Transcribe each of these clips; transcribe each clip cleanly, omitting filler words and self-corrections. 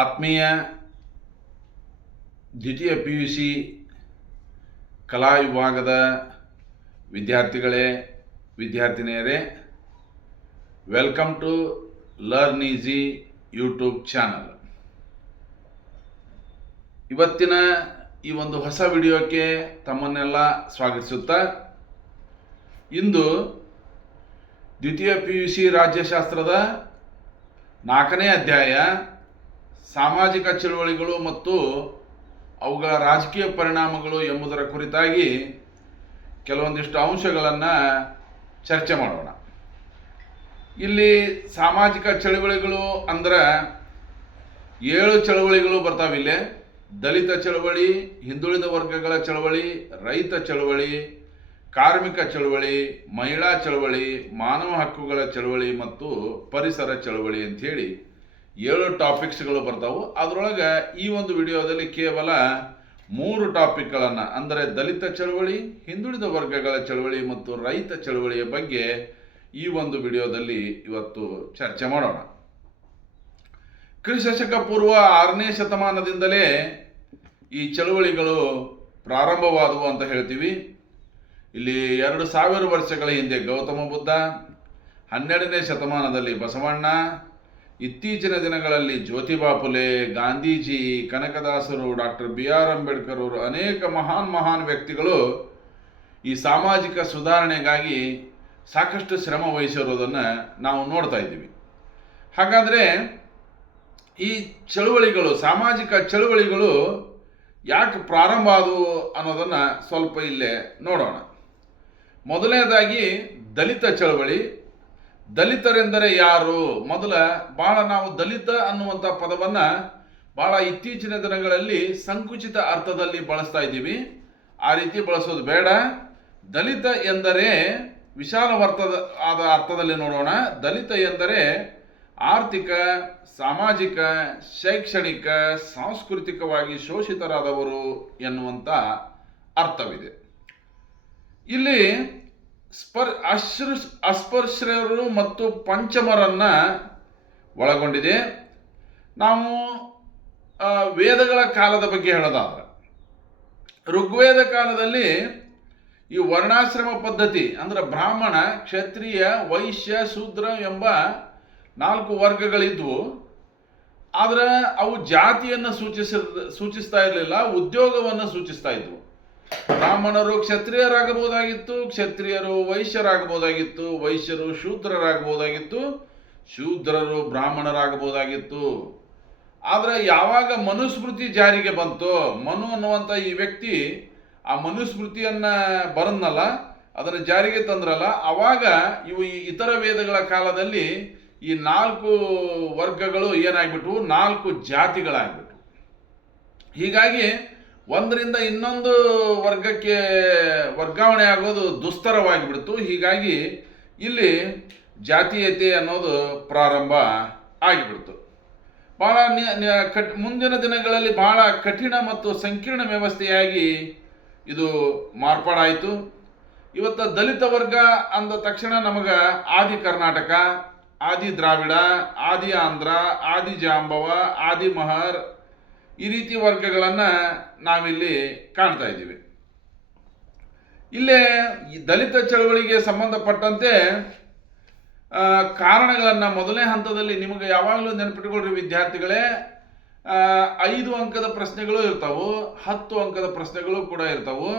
ಆತ್ಮೀಯ ದ್ವಿತೀಯ PUC ಕಲಾ ವಿಭಾಗದ ವಿದ್ಯಾರ್ಥಿಗಳೇ, ವಿದ್ಯಾರ್ಥಿನಿಯರೇ, welcome to learn easy YouTube channel. ಇವತ್ತಿನ ಈ ಒಂದು ಹೊಸ ವಿಡಿಯೋಕ್ಕೆ ತಮ್ಮನ್ನೆಲ್ಲ ಸ್ವಾಗತಿಸುತ್ತಾ, ಇಂದು ದ್ವಿತೀಯ PUC ರಾಜ್ಯಶಾಸ್ತ್ರದ 4ನೇ ಅಧ್ಯಾಯ ಸಾಮಾಜಿಕ ಚಳುವಳಿಗಳು ಮತ್ತು ಅವುಗಳ ರಾಜಕೀಯ ಪರಿಣಾಮಗಳು ಎಂಬುದರ ಕುರಿತಾಗಿ ಕೆಲವೊಂದಿಷ್ಟು ಅಂಶಗಳನ್ನು ಚರ್ಚೆ ಮಾಡೋಣ. ಇಲ್ಲಿ ಸಾಮಾಜಿಕ ಚಳುವಳಿಗಳು ಅಂದ್ರೆ 7 ಚಳುವಳಿಗಳು ಬರ್ತಾವಿಲ್ಲಿ. ದಲಿತ ಚಳುವಳಿ, ಹಿಂದುಳಿದ ವರ್ಗಗಳ ಚಳುವಳಿ, ರೈತ ಚಳುವಳಿ, ಕಾರ್ಮಿಕ ಚಳುವಳಿ, ಮಹಿಳಾ ಚಳುವಳಿ, ಮಾನವ ಹಕ್ಕುಗಳ ಚಳುವಳಿ ಮತ್ತು ಪರಿಸರ ಚಳುವಳಿ ಅಂಥೇಳಿ 7 ಟಾಪಿಕ್ಸ್ಗಳು ಬರ್ತಾವು. ಅದರೊಳಗೆ ಈ ಒಂದು ವಿಡಿಯೋದಲ್ಲಿ ಕೇವಲ 3 ಟಾಪಿಕ್ಗಳನ್ನು, ಅಂದರೆ ದಲಿತ ಚಳುವಳಿ, ಹಿಂದುಳಿದ ವರ್ಗಗಳ ಚಳುವಳಿ ಮತ್ತು ರೈತ ಚಳುವಳಿಯ ಬಗ್ಗೆ ಈ ಒಂದು ವಿಡಿಯೋದಲ್ಲಿ ಇವತ್ತು ಚರ್ಚೆ ಮಾಡೋಣ. ಕ್ರಿಸ್ತಶಕ ಪೂರ್ವ 6ನೇ ಶತಮಾನದಿಂದಲೇ ಈ ಚಳುವಳಿಗಳು ಪ್ರಾರಂಭವಾದವು ಅಂತ ಹೇಳ್ತೀವಿ. ಇಲ್ಲಿ 2000 ವರ್ಷಗಳ ಹಿಂದೆ ಗೌತಮ ಬುದ್ಧ, 12ನೇ ಶತಮಾನದಲ್ಲಿ ಬಸವಣ್ಣ, ಇತ್ತೀಚಿನ ದಿನಗಳಲ್ಲಿ ಜ್ಯೋತಿಬಾ ಫುಲೆ, ಗಾಂಧೀಜಿ, ಕನಕದಾಸರು, ಡಾಕ್ಟರ್ BR ಅಂಬೇಡ್ಕರ್ ಅವರು ಅನೇಕ ಮಹಾನ್ ವ್ಯಕ್ತಿಗಳು ಈ ಸಾಮಾಜಿಕ ಸುಧಾರಣೆಗಾಗಿ ಸಾಕಷ್ಟು ಶ್ರಮ ವಹಿಸಿರೋದನ್ನು ನಾವು ನೋಡ್ತಾ ಇದ್ದೀವಿ. ಹಾಗಾದರೆ ಈ ಚಳುವಳಿಗಳು, ಸಾಮಾಜಿಕ ಚಳುವಳಿಗಳು ಯಾಕೆ ಪ್ರಾರಂಭ ಆದವು ಅನ್ನೋದನ್ನು ಸ್ವಲ್ಪ ಇಲ್ಲೇ ನೋಡೋಣ. ಮೊದಲನೇದಾಗಿ ದಲಿತ ಚಳವಳಿ. ದಲಿತರೆಂದರೆ ಯಾರು? ಭಾಳ ನಾವು ದಲಿತ ಅನ್ನುವಂಥ ಪದವನ್ನು ಭಾಳ ಇತ್ತೀಚಿನ ದಿನಗಳಲ್ಲಿ ಸಂಕುಚಿತ ಅರ್ಥದಲ್ಲಿ ಬಳಸ್ತಾ ಇದ್ದೀವಿ. ಆ ರೀತಿ ಬಳಸೋದು ಬೇಡ. ದಲಿತ ಎಂದರೆ ವಿಶಾಲ ಅರ್ಥದಲ್ಲಿ ನೋಡೋಣ. ದಲಿತ ಎಂದರೆ ಆರ್ಥಿಕ, ಸಾಮಾಜಿಕ, ಶೈಕ್ಷಣಿಕ, ಸಾಂಸ್ಕೃತಿಕವಾಗಿ ಶೋಷಿತರಾದವರು ಎನ್ನುವಂಥ ಅರ್ಥವಿದೆ. ಇಲ್ಲಿ ಅಸ್ಪೃಶ್ಯರು ಮತ್ತು ಪಂಚಮರನ್ನ ಒಳಗೊಂಡಿದೆ. ನಾವು ವೇದಗಳ ಕಾಲದ ಬಗ್ಗೆ ಹೇಳೋದಾದ್ರೆ, ಋಗ್ವೇದ ಕಾಲದಲ್ಲಿ ಈ ವರ್ಣಾಶ್ರಮ ಪದ್ಧತಿ ಅಂದ್ರೆ ಬ್ರಾಹ್ಮಣ, ಕ್ಷತ್ರಿಯ, ವೈಶ್ಯ, ಶೂದ್ರ ಎಂಬ 4 ವರ್ಗಗಳಿದ್ವು. ಆದರೆ ಅವು ಜಾತಿಯನ್ನು ಸೂಚಿಸ್ತಾ ಇರಲಿಲ್ಲ, ಉದ್ಯೋಗವನ್ನು ಸೂಚಿಸ್ತಾ ಇದ್ವು. ಬ್ರಾಹ್ಮಣರು ಕ್ಷತ್ರಿಯರಾಗಬಹುದಾಗಿತ್ತು, ಕ್ಷತ್ರಿಯರು ವೈಶ್ಯರಾಗಬಹುದಾಗಿತ್ತು, ವೈಶ್ಯರು ಶೂದ್ರರಾಗಬಹುದಾಗಿತ್ತು, ಶೂದ್ರರು ಬ್ರಾಹ್ಮಣರಾಗಬಹುದಾಗಿತ್ತು. ಆದರೆ ಯಾವಾಗ ಮನುಸ್ಮೃತಿ ಜಾರಿಗೆ ಬಂತೋ, ಮನು ಅನ್ನುವಂಥ ಈ ವ್ಯಕ್ತಿ ಆ ಮನುಸ್ಮೃತಿಯನ್ನು ಬರನ್ನಲ್ಲ, ಅದನ್ನು ಜಾರಿಗೆ ತಂದ್ರಲ್ಲ, ಆವಾಗ ಇವು ಈ ಇತರ ವೇದಗಳ ಕಾಲದಲ್ಲಿ ಈ 4 ವರ್ಗಗಳು ಏನಾಗ್ಬಿಟ್ವು, 4 ಜಾತಿಗಳಾಗ್ಬಿಟ್ವು. ಹೀಗಾಗಿ ಒಂದರಿಂದ ಇನ್ನೊಂದು ವರ್ಗಕ್ಕೆ ವರ್ಗಾವಣೆ ಆಗೋದು ದುಸ್ತರವಾಗಿಬಿಡ್ತು. ಹೀಗಾಗಿ ಇಲ್ಲಿ ಜಾತೀಯತೆ ಅನ್ನೋದು ಪ್ರಾರಂಭ ಆಗಿಬಿಡ್ತು. ಭಾಳ ಮುಂದಿನ ದಿನಗಳಲ್ಲಿ ಬಹಳ ಕಠಿಣ ಮತ್ತು ಸಂಕೀರ್ಣ ವ್ಯವಸ್ಥೆಯಾಗಿ ಇದು ಮಾರ್ಪಾಡಾಯಿತು. ಇವತ್ತು ದಲಿತ ವರ್ಗ ಅಂದ ತಕ್ಷಣ ನಮಗೆ ಆದಿ ಕರ್ನಾಟಕ, ಆದಿ ದ್ರಾವಿಡ, ಆದಿ ಆಂಧ್ರ, ಆದಿ ಜಾಂಬವ, ಆದಿ ಮಹರ್ ಈ ರೀತಿ ವರ್ಗಗಳನ್ನು ನಾವಿಲ್ಲಿ ಕಾಣ್ತಾ ಇದ್ದೀವಿ. ಇಲ್ಲೇ ಈ ದಲಿತ ಚಳವಳಿಗೆ ಸಂಬಂಧಪಟ್ಟಂತೆ ಕಾರಣಗಳನ್ನು ಮೊದಲನೇ ಹಂತದಲ್ಲಿ ನಿಮಗೆ ಯಾವಾಗಲೂ ನೆನಪಿಟ್ಕೊಳ್ರಿ ವಿದ್ಯಾರ್ಥಿಗಳೇ. 5 ಅಂಕದ ಪ್ರಶ್ನೆಗಳು ಇರ್ತಾವು, 10 ಅಂಕದ ಪ್ರಶ್ನೆಗಳು ಕೂಡ ಇರ್ತಾವು.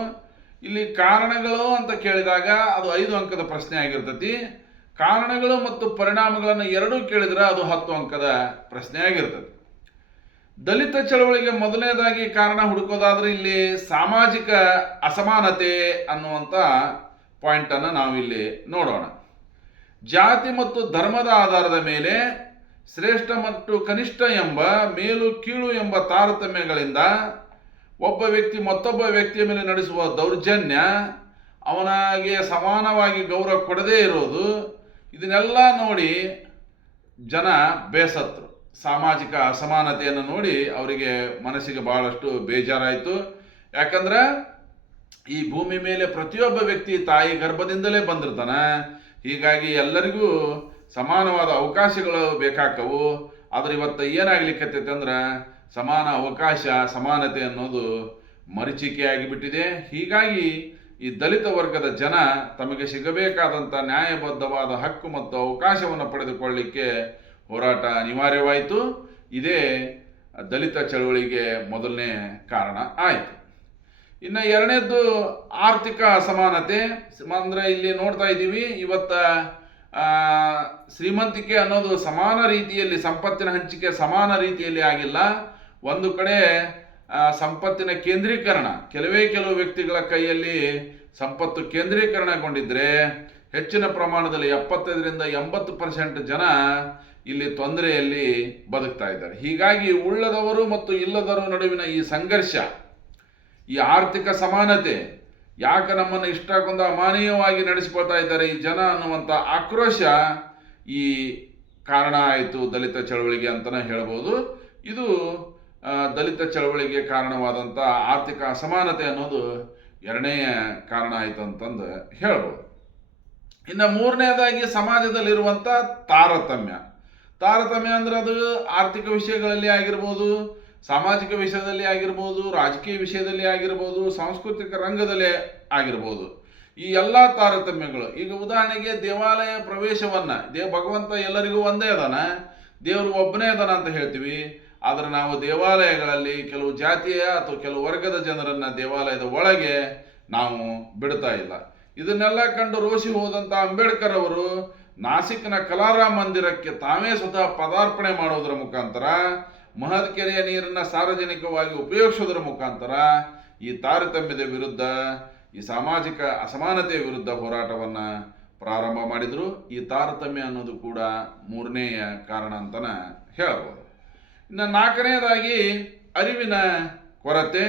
ಇಲ್ಲಿ ಕಾರಣಗಳು ಅಂತ ಕೇಳಿದಾಗ ಅದು 5 ಅಂಕದ ಪ್ರಶ್ನೆ ಆಗಿರ್ತತಿ. ಕಾರಣಗಳು ಮತ್ತು ಪರಿಣಾಮಗಳನ್ನು ಎರಡೂ ಕೇಳಿದ್ರೆ ಅದು 10 ಅಂಕದ ಪ್ರಶ್ನೆ ಆಗಿರ್ತದೆ. ದಲಿತ ಚಳವಳಿಗೆ ಮೊದಲನೇದಾಗಿ ಕಾರಣ ಹುಡುಕೋದಾದ್ರೆ ಇಲ್ಲಿ ಸಾಮಾಜಿಕ ಅಸಮಾನತೆ ಅನ್ನುವಂಥ ಪಾಯಿಂಟನ್ನು ನಾವಿಲ್ಲಿ ನೋಡೋಣ. ಜಾತಿ ಮತ್ತು ಧರ್ಮದ ಆಧಾರದ ಮೇಲೆ ಶ್ರೇಷ್ಠ ಮತ್ತು ಕನಿಷ್ಠ ಎಂಬ, ಮೇಲು ಕೀಳು ಎಂಬ ತಾರತಮ್ಯಗಳಿಂದ ಒಬ್ಬ ವ್ಯಕ್ತಿ ಮತ್ತೊಬ್ಬ ವ್ಯಕ್ತಿಯ ಮೇಲೆ ನಡೆಸುವ ದೌರ್ಜನ್ಯ, ಅವನಿಗೆ ಸಮಾನವಾಗಿ ಗೌರವ ಕೊಡದೇ ಇರೋದು, ಇದನ್ನೆಲ್ಲ ನೋಡಿ ಜನ ಬೇಸತ್ತರು. ಸಾಮಾಜಿಕ ಅಸಮಾನತೆಯನ್ನು ನೋಡಿ ಅವರಿಗೆ ಮನಸ್ಸಿಗೆ ಬಹಳಷ್ಟು ಬೇಜಾರಾಯಿತು. ಯಾಕಂದ್ರೆ ಈ ಭೂಮಿ ಮೇಲೆ ಪ್ರತಿಯೊಬ್ಬ ವ್ಯಕ್ತಿ ತಾಯಿ ಗರ್ಭದಿಂದಲೇ ಬಂದಿರ್ತಾನೆ. ಹೀಗಾಗಿ ಎಲ್ಲರಿಗೂ ಸಮಾನವಾದ ಅವಕಾಶಗಳು ಬೇಕಾಗ್ತವು. ಆದ್ರೆ ಇವತ್ತು ಏನಾಗ್ಲಿಕ್ಕತ್ತೈತೆ ಅಂದ್ರೆ ಸಮಾನ ಅವಕಾಶ ಸಮಾನತೆ ಅನ್ನೋದು ಮರೀಚಿಕೆ ಆಗಿಬಿಟ್ಟಿದೆ. ಹೀಗಾಗಿ ಈ ದಲಿತ ವರ್ಗದ ಜನ ತಮಗೆ ಸಿಗಬೇಕಾದಂಥ ನ್ಯಾಯಬದ್ಧವಾದ ಹಕ್ಕು ಮತ್ತು ಅವಕಾಶವನ್ನು ಪಡೆದುಕೊಳ್ಳಲಿಕ್ಕೆ ಹೋರಾಟ ಅನಿವಾರ್ಯವಾಯಿತು. ಇದೇ ದಲಿತ ಚಳವಳಿಗೆ ಮೊದಲನೇ ಕಾರಣ ಆಯಿತು. ಇನ್ನು ಎರಡನೇದ್ದು ಆರ್ಥಿಕ ಅಸಮಾನತೆ. ಅಂದರೆ ಇಲ್ಲಿ ನೋಡ್ತಾ ಇದ್ದೀವಿ, ಇವತ್ತ ಶ್ರೀಮಂತಿಕೆ ಅನ್ನೋದು ಸಮಾನ ರೀತಿಯಲ್ಲಿ, ಸಂಪತ್ತಿನ ಹಂಚಿಕೆ ಸಮಾನ ರೀತಿಯಲ್ಲಿ ಆಗಿಲ್ಲ. ಒಂದು ಕಡೆ ಸಂಪತ್ತಿನ ಕೇಂದ್ರೀಕರಣ, ಕೆಲವು ವ್ಯಕ್ತಿಗಳ ಕೈಯಲ್ಲಿ ಸಂಪತ್ತು ಕೇಂದ್ರೀಕರಣಗೊಂಡಿದ್ರೆ ಹೆಚ್ಚಿನ ಪ್ರಮಾಣದಲ್ಲಿ 75ರಿಂದ 80% ಜನ ಇಲ್ಲಿ ತೊಂದರೆಯಲ್ಲಿ ಬದುಕ್ತಾ ಇದ್ದಾರೆ. ಹೀಗಾಗಿ ಉಳ್ಳದವರು ಮತ್ತು ಇಲ್ಲದವರ ನಡುವಿನ ಈ ಸಂಘರ್ಷ, ಈ ಆರ್ಥಿಕ ಸಮಾನತೆ ಯಾಕೆ ನಮ್ಮನ್ನು ಇಷ್ಟಕ್ಕೊಂದು ಅಮಾನೀಯವಾಗಿ ನಡೆಸಿಕೊಳ್ತಾ ಇದ್ದಾರೆ ಈ ಜನ ಅನ್ನುವಂಥ ಆಕ್ರೋಶ ಈ ಕಾರಣ ಆಯಿತು ದಲಿತ ಚಳವಳಿಗೆ ಅಂತಲೇ ಹೇಳ್ಬೋದು. ಇದು ದಲಿತ ಚಳವಳಿಗೆ ಕಾರಣವಾದಂಥ ಆರ್ಥಿಕ ಅಸಮಾನತೆ ಅನ್ನೋದು ಎರಡನೆಯ ಕಾರಣ ಆಯಿತು ಅಂತಂದು ಹೇಳ್ಬೋದು. ಇನ್ನು ಮೂರನೇದಾಗಿ ಸಮಾಜದಲ್ಲಿರುವಂಥ ತಾರತಮ್ಯ ಅಂದ್ರೆ ಅದು ಆರ್ಥಿಕ ವಿಷಯಗಳಲ್ಲಿ ಆಗಿರ್ಬೋದು, ಸಾಮಾಜಿಕ ವಿಷಯದಲ್ಲಿ ಆಗಿರ್ಬೋದು, ರಾಜಕೀಯ ವಿಷಯದಲ್ಲಿ ಆಗಿರ್ಬೋದು, ಸಾಂಸ್ಕೃತಿಕ ರಂಗದಲ್ಲಿ ಆಗಿರ್ಬೋದು. ಈ ಎಲ್ಲ ತಾರತಮ್ಯಗಳು, ಈಗ ಉದಾಹರಣೆಗೆ ದೇವಾಲಯ ಪ್ರವೇಶವನ್ನು ಭಗವಂತ ಎಲ್ಲರಿಗೂ ಒಂದೇ ಅದಾನ, ದೇವರು ಒಬ್ಬನೇ ಅದಾನ ಅಂತ ಹೇಳ್ತೀವಿ. ಆದರೆ ನಾವು ದೇವಾಲಯಗಳಲ್ಲಿ ಕೆಲವು ಜಾತಿಯ ಅಥವಾ ಕೆಲವು ವರ್ಗದ ಜನರನ್ನು ದೇವಾಲಯದ ಒಳಗೆ ನಾವು ಬಿಡ್ತಾ ಇಲ್ಲ. ಇದನ್ನೆಲ್ಲ ಕಂಡು ರೋಷಿ ಹೋದಂಥ ಅಂಬೇಡ್ಕರ್ ಅವರು ನಾಸಿಕ್ನ ಕಲಾರಾಮ್ ಮಂದಿರಕ್ಕೆ ತಾವೇ ಸ್ವತಃ ಪದಾರ್ಪಣೆ ಮಾಡೋದರ ಮುಖಾಂತರ, ಮಹದ್ ಕೆರೆಯ ನೀರನ್ನು ಸಾರ್ವಜನಿಕವಾಗಿ ಉಪಯೋಗಿಸೋದರ ಮುಖಾಂತರ ಈ ತಾರತಮ್ಯದ ವಿರುದ್ಧ, ಈ ಸಾಮಾಜಿಕ ಅಸಮಾನತೆಯ ವಿರುದ್ಧ ಹೋರಾಟವನ್ನು ಪ್ರಾರಂಭ ಮಾಡಿದರು. ಈ ತಾರತಮ್ಯ ಅನ್ನೋದು ಕೂಡ ಮೂರನೆಯ ಕಾರಣ ಅಂತಲೇ ಹೇಳ್ಬೋದು. ಇನ್ನು ನಾಲ್ಕನೇದಾಗಿ ಅರಿವಿನ ಕೊರತೆ.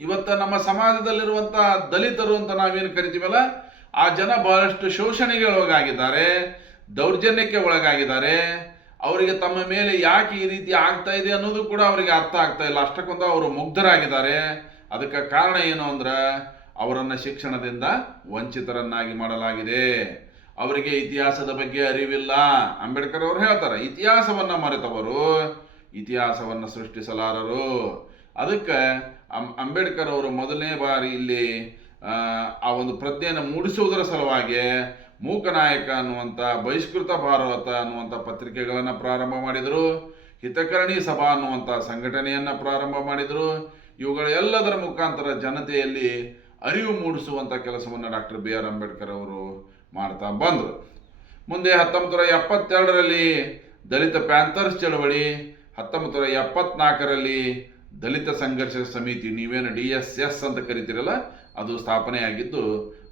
ಇವತ್ತು ನಮ್ಮ ಸಮಾಜದಲ್ಲಿರುವಂಥ ದಲಿತರು ಅಂತ ನಾವೇನು ಕರಿತೀವಲ್ಲ, ಆ ಜನ ಬಹಳಷ್ಟು ಶೋಷಣೆಗೆ ಒಳಗಾಗಿದ್ದಾರೆ, ದೌರ್ಜನ್ಯಕ್ಕೆ ಒಳಗಾಗಿದ್ದಾರೆ. ಅವರಿಗೆ ತಮ್ಮ ಮೇಲೆ ಯಾಕೆ ಈ ರೀತಿ ಆಗ್ತಾ ಇದೆ ಅನ್ನೋದು ಕೂಡ ಅವರಿಗೆ ಅರ್ಥ ಆಗ್ತಾ ಇಲ್ಲ. ಅಷ್ಟಕ್ಕೊಂದು ಅವರು ಮುಗ್ಧರಾಗಿದ್ದಾರೆ. ಅದಕ್ಕೆ ಕಾರಣ ಏನು ಅಂದ್ರೆ ಅವರನ್ನು ಶಿಕ್ಷಣದಿಂದ ವಂಚಿತರನ್ನಾಗಿ ಮಾಡಲಾಗಿದೆ. ಅವರಿಗೆ ಇತಿಹಾಸದ ಬಗ್ಗೆ ಅರಿವಿಲ್ಲ. ಅಂಬೇಡ್ಕರ್ ಅವರು ಹೇಳ್ತಾರೆ, ಇತಿಹಾಸವನ್ನು ಮರೆತವರು ಇತಿಹಾಸವನ್ನು ಸೃಷ್ಟಿಸಲಾರರು. ಅದಕ್ಕೆ ಅಂಬೇಡ್ಕರ್ ಅವರು ಮೊದಲನೇ ಬಾರಿ ಇಲ್ಲಿ ಆ ಒಂದು ಪ್ರಜ್ಞೆಯನ್ನು ಮೂಡಿಸುವುದರ ಸಲುವಾಗಿ ಮೂಕನಾಯಕ ಅನ್ನುವಂಥ, ಬಹಿಷ್ಕೃತ ಭಾರತ ಅನ್ನುವಂಥ ಪತ್ರಿಕೆಗಳನ್ನು ಪ್ರಾರಂಭ ಮಾಡಿದರು. ಹಿತಕರಣಿ ಸಭಾ ಅನ್ನುವಂಥ ಸಂಘಟನೆಯನ್ನು ಪ್ರಾರಂಭ ಮಾಡಿದರು. ಇವುಗಳೆಲ್ಲದರ ಮುಖಾಂತರ ಜನತೆಯಲ್ಲಿ ಅರಿವು ಮೂಡಿಸುವಂಥ ಕೆಲಸವನ್ನು ಡಾಕ್ಟರ್ BR ಅಂಬೇಡ್ಕರ್ ಅವರು ಮಾಡ್ತಾ ಬಂದರು. ಮುಂದೆ 1972ರಲ್ಲಿ ದಲಿತ ಪ್ಯಾಂಥರ್ಸ್ ಚಳವಳಿ, 1974ರಲ್ಲಿ ದಲಿತ ಸಂಘರ್ಷ ಸಮಿತಿ, ನೀವೇನು DSS ಅಂತ ಕರಿತೀರಲ್ಲ, ಅದು ಸ್ಥಾಪನೆಯಾಗಿದ್ದು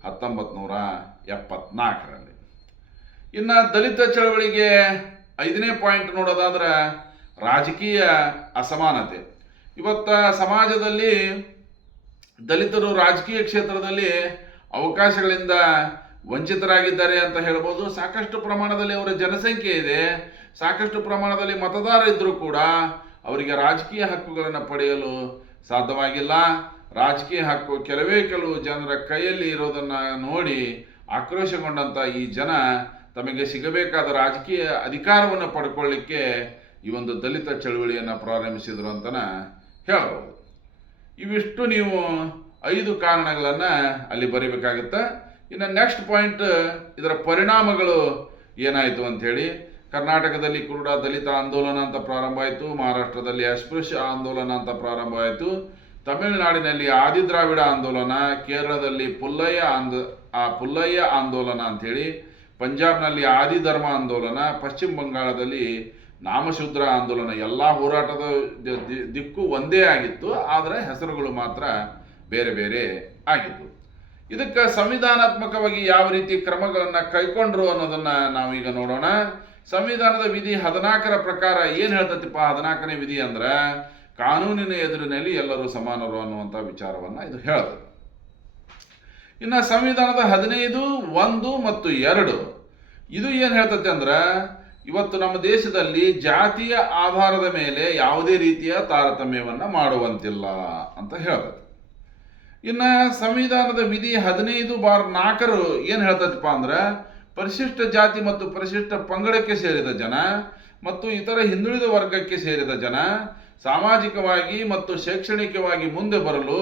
1974ರಲ್ಲಿ. ಇನ್ನು ದಲಿತ ಚಳವಳಿಗೆ 5ನೇ ಪಾಯಿಂಟ್ ನೋಡೋದಾದ್ರೆ ರಾಜಕೀಯ ಅಸಮಾನತೆ. ಇವತ್ತ ಸಮಾಜದಲ್ಲಿ ದಲಿತರು ರಾಜಕೀಯ ಕ್ಷೇತ್ರದಲ್ಲಿ ಅವಕಾಶಗಳಿಂದ ವಂಚಿತರಾಗಿದ್ದಾರೆ ಅಂತ ಹೇಳ್ಬೋದು. ಸಾಕಷ್ಟು ಪ್ರಮಾಣದಲ್ಲಿ ಅವರ ಜನಸಂಖ್ಯೆ ಇದೆ, ಸಾಕಷ್ಟು ಪ್ರಮಾಣದಲ್ಲಿ ಮತದಾರ ಇದ್ದರೂ ಕೂಡ ಅವರಿಗೆ ರಾಜಕೀಯ ಹಕ್ಕುಗಳನ್ನು ಪಡೆಯಲು ಸಾಧ್ಯವಾಗಿಲ್ಲ. ರಾಜಕೀಯ ಹಕ್ಕು ಕೆಲವು ಜನರ ಕೈಯಲ್ಲಿ ಇರೋದನ್ನು ನೋಡಿ ಆಕ್ರೋಶಗೊಂಡಂಥ ಈ ಜನ ತಮಗೆ ಸಿಗಬೇಕಾದ ರಾಜಕೀಯ ಅಧಿಕಾರವನ್ನು ಪಡ್ಕೊಳ್ಳಿಕ್ಕೆ ಈ ಒಂದು ದಲಿತ ಚಳವಳಿಯನ್ನು ಪ್ರಾರಂಭಿಸಿದರು ಅಂತಲೇ ಹೇಳ್ಬೋದು. ಇವಿಷ್ಟು ನೀವು 5 ಕಾರಣಗಳನ್ನು ಅಲ್ಲಿ ಬರೀಬೇಕಾಗುತ್ತೆ. ಇನ್ನು ನೆಕ್ಸ್ಟ್ ಪಾಯಿಂಟ್, ಇದರ ಪರಿಣಾಮಗಳು ಏನಾಯಿತು ಅಂಥೇಳಿ. ಕರ್ನಾಟಕದಲ್ಲಿ ಕುರುಡ ದಲಿತ ಆಂದೋಲನ ಅಂತ ಪ್ರಾರಂಭ ಆಯಿತು, ಮಹಾರಾಷ್ಟ್ರದಲ್ಲಿ ಅಸ್ಪೃಶ್ಯ ಆಂದೋಲನ ಅಂತ ಪ್ರಾರಂಭ ಆಯಿತು, ತಮಿಳುನಾಡಿನಲ್ಲಿ ಆದಿದ್ರಾವಿಡ ಆಂದೋಲನ, ಕೇರಳದಲ್ಲಿ ಪುಲ್ಲಯ್ಯ ಆಂದೋಲನ ಅಂಥೇಳಿ, ಪಂಜಾಬ್ನಲ್ಲಿ ಆದಿಧರ್ಮ ಆಂದೋಲನ, ಪಶ್ಚಿಮ ಬಂಗಾಳದಲ್ಲಿ ನಾಮಶೂದ್ರ ಆಂದೋಲನ. ಎಲ್ಲ ಹೋರಾಟದ ದಿಕ್ಕು ಒಂದೇ ಆಗಿತ್ತು, ಆದರೆ ಹೆಸರುಗಳು ಮಾತ್ರ ಬೇರೆ ಬೇರೆ ಆಗಿತ್ತು. ಇದಕ್ಕೆ ಸಂವಿಧಾನಾತ್ಮಕವಾಗಿ ಯಾವ ರೀತಿ ಕ್ರಮಗಳನ್ನು ಕೈಗೊಂಡ್ರು ಅನ್ನೋದನ್ನು ನಾವೀಗ ನೋಡೋಣ. ಸಂವಿಧಾನದ ವಿಧಿ 14ರ ಪ್ರಕಾರ ಏನು ಹೇಳ್ತತಿಪ್ಪ? 14ನೇ ವಿಧಿ ಅಂದ್ರೆ ಕಾನೂನಿನ ಎದುರಿನಲ್ಲಿ ಎಲ್ಲರೂ ಸಮಾನರು ಅನ್ನುವಂಥ ವಿಚಾರವನ್ನು ಇದು ಹೇಳ್ತದೆ. ಇನ್ನು ಸಂವಿಧಾನದ 15, 1 ಮತ್ತು 2 ಇದು ಏನು ಹೇಳ್ತತೆ ಅಂದ್ರೆ ಇವತ್ತು ನಮ್ಮ ದೇಶದಲ್ಲಿ ಜಾತಿಯ ಆಧಾರದ ಮೇಲೆ ಯಾವುದೇ ರೀತಿಯ ತಾರತಮ್ಯವನ್ನು ಮಾಡುವಂತಿಲ್ಲ ಅಂತ ಹೇಳ್ತದೆ. ಇನ್ನು ಸಂವಿಧಾನದ ವಿಧಿ 15/4 ಏನು ಹೇಳ್ತದಪ್ಪ ಅಂದ್ರೆ ಪರಿಶಿಷ್ಟ ಜಾತಿ ಮತ್ತು ಪರಿಶಿಷ್ಟ ಪಂಗಡಕ್ಕೆ ಸೇರಿದ ಜನ ಮತ್ತು ಇತರ ಹಿಂದುಳಿದ ವರ್ಗಕ್ಕೆ ಸೇರಿದ ಜನ ಸಾಮಾಜಿಕವಾಗಿ ಮತ್ತು ಶೈಕ್ಷಣಿಕವಾಗಿ ಮುಂದೆ ಬರಲು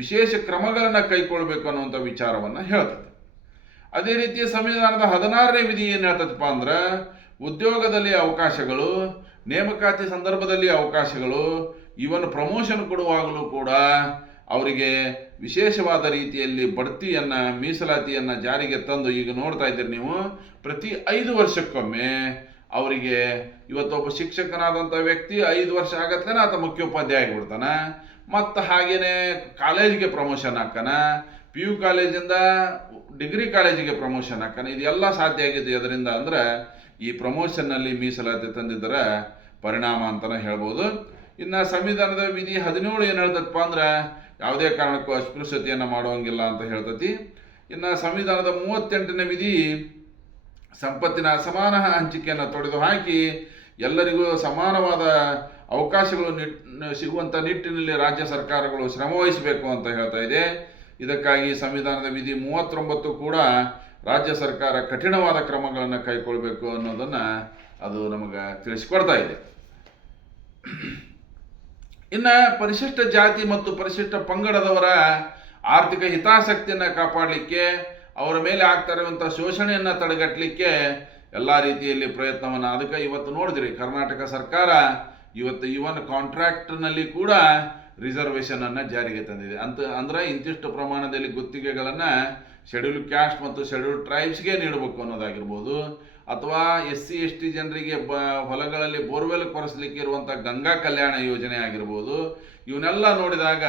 ವಿಶೇಷ ಕ್ರಮಗಳನ್ನು ಕೈಗೊಳ್ಳಬೇಕು ಅನ್ನುವಂಥ ವಿಚಾರವನ್ನು ಹೇಳ್ತದೆ. ಅದೇ ರೀತಿ ಸಂವಿಧಾನದ 16ನೇ ವಿಧಿ ಏನು ಹೇಳ್ತದಪ್ಪ ಅಂದ್ರೆ, ಉದ್ಯೋಗದಲ್ಲಿ ಅವಕಾಶಗಳು, ನೇಮಕಾತಿ ಸಂದರ್ಭದಲ್ಲಿ ಅವಕಾಶಗಳು, ಇವನ್ ಪ್ರಮೋಷನ್ ಕೊಡುವಾಗಲೂ ಕೂಡ ಅವರಿಗೆ ವಿಶೇಷವಾದ ರೀತಿಯಲ್ಲಿ ಬಡ್ತಿಯನ್ನು, ಮೀಸಲಾತಿಯನ್ನು ಜಾರಿಗೆ ತಂದು, ಈಗ ನೋಡ್ತಾ ಇದ್ದೀರಿ ನೀವು, ಪ್ರತಿ 5 ವರ್ಷಕ್ಕೊಮ್ಮೆ ಅವರಿಗೆ, ಇವತ್ತೊಬ್ಬ ಶಿಕ್ಷಕನಾದಂಥ ವ್ಯಕ್ತಿ 5 ವರ್ಷ ಆಗತ್ತೇನೆ ಆತ ಮುಖ್ಯೋಪಾಧ್ಯಾಯ ಆಗಿಬಿಡ್ತಾನೆ. ಮತ್ತು ಹಾಗೇನೆ ಕಾಲೇಜಿಗೆ ಪ್ರಮೋಷನ್ ಹಾಕನ, PU ಕಾಲೇಜಿಂದ ಡಿಗ್ರಿ ಕಾಲೇಜಿಗೆ ಪ್ರಮೋಷನ್ ಹಾಕನ. ಇದೆಲ್ಲ ಸಾಧ್ಯ ಆಗಿದೆ ಅದರಿಂದ ಅಂದ್ರೆ ಈ ಪ್ರಮೋಷನ್ನಲ್ಲಿ ಮೀಸಲಾತಿ ತಂದಿದ್ದರ ಪರಿಣಾಮ ಅಂತಲೇ ಹೇಳ್ಬೋದು. ಇನ್ನು ಸಂವಿಧಾನದ ವಿಧಿ 17 ಏನು ಹೇಳ್ತದಪ್ಪ ಅಂದ್ರೆ, ಯಾವುದೇ ಕಾರಣಕ್ಕೂ ಅಸ್ಪೃಶ್ಯತೆಯನ್ನು ಮಾಡುವಂಗಿಲ್ಲ ಅಂತ ಹೇಳ್ತತಿ. ಇನ್ನು ಸಂವಿಧಾನದ 38ನೇ ವಿಧಿ ಸಂಪತ್ತಿನ ಅಸಮಾನ ಹಂಚಿಕೆಯನ್ನು ತೊಡೆದು ಹಾಕಿ ಎಲ್ಲರಿಗೂ ಸಮಾನವಾದ ಅವಕಾಶಗಳು ಸಿಗುವಂಥ ನಿಟ್ಟಿನಲ್ಲಿ ರಾಜ್ಯ ಸರ್ಕಾರಗಳು ಶ್ರಮವಹಿಸಬೇಕು ಅಂತ ಹೇಳ್ತಾ ಇದೆ. ಇದಕ್ಕಾಗಿ ಸಂವಿಧಾನದ ವಿಧಿ 39 ಕೂಡ ರಾಜ್ಯ ಸರ್ಕಾರ ಕಠಿಣವಾದ ಕ್ರಮಗಳನ್ನು ಕೈಗೊಳ್ಳಬೇಕು ಅನ್ನೋದನ್ನು ಅದು ನಮಗೆ ತಿಳಿಸಿಕೊಡ್ತಾ ಇದೆ. ಇನ್ನು ಪರಿಶಿಷ್ಟ ಜಾತಿ ಮತ್ತು ಪರಿಶಿಷ್ಟ ಪಂಗಡದವರ ಆರ್ಥಿಕ ಹಿತಾಸಕ್ತಿಯನ್ನು ಕಾಪಾಡಲಿಕ್ಕೆ, ಅವರ ಮೇಲೆ ಆಗ್ತಾ ಇರುವಂಥ ಶೋಷಣೆಯನ್ನು ತಡೆಗಟ್ಟಲಿಕ್ಕೆ ಎಲ್ಲ ರೀತಿಯಲ್ಲಿ ಪ್ರಯತ್ನವನ್ನು, ಅದಕ್ಕೆ ಇವತ್ತು ನೋಡಿದ್ರಿ ಕರ್ನಾಟಕ ಸರ್ಕಾರ ಇವತ್ತು ಇವನ್ ಕಾಂಟ್ರಾಕ್ಟ್ನಲ್ಲಿ ಕೂಡ ರಿಸರ್ವೇಷನನ್ನು ಜಾರಿಗೆ ತಂದಿದೆ. ಅಂದ್ರೆ ಇಂತಿಷ್ಟು ಪ್ರಮಾಣದಲ್ಲಿ ಗುತ್ತಿಗೆಗಳನ್ನು ಶೆಡ್ಯೂಲ್ ಕ್ಯಾಸ್ಟ್ ಮತ್ತು ಶೆಡ್ಯೂಲ್ ಟ್ರೈಬ್ಸ್ಗೆ ನೀಡಬೇಕು ಅನ್ನೋದಾಗಿರ್ಬೋದು, ಅಥವಾ SC/ST ಜನರಿಗೆ ಹೊಲಗಳಲ್ಲಿ ಬೋರ್ವೆಲ್ ಕೊರೆಸಲಿಕ್ಕೆ ಇರುವಂಥ ಗಂಗಾ ಕಲ್ಯಾಣ ಯೋಜನೆ ಆಗಿರ್ಬೋದು. ಇವನ್ನೆಲ್ಲ ನೋಡಿದಾಗ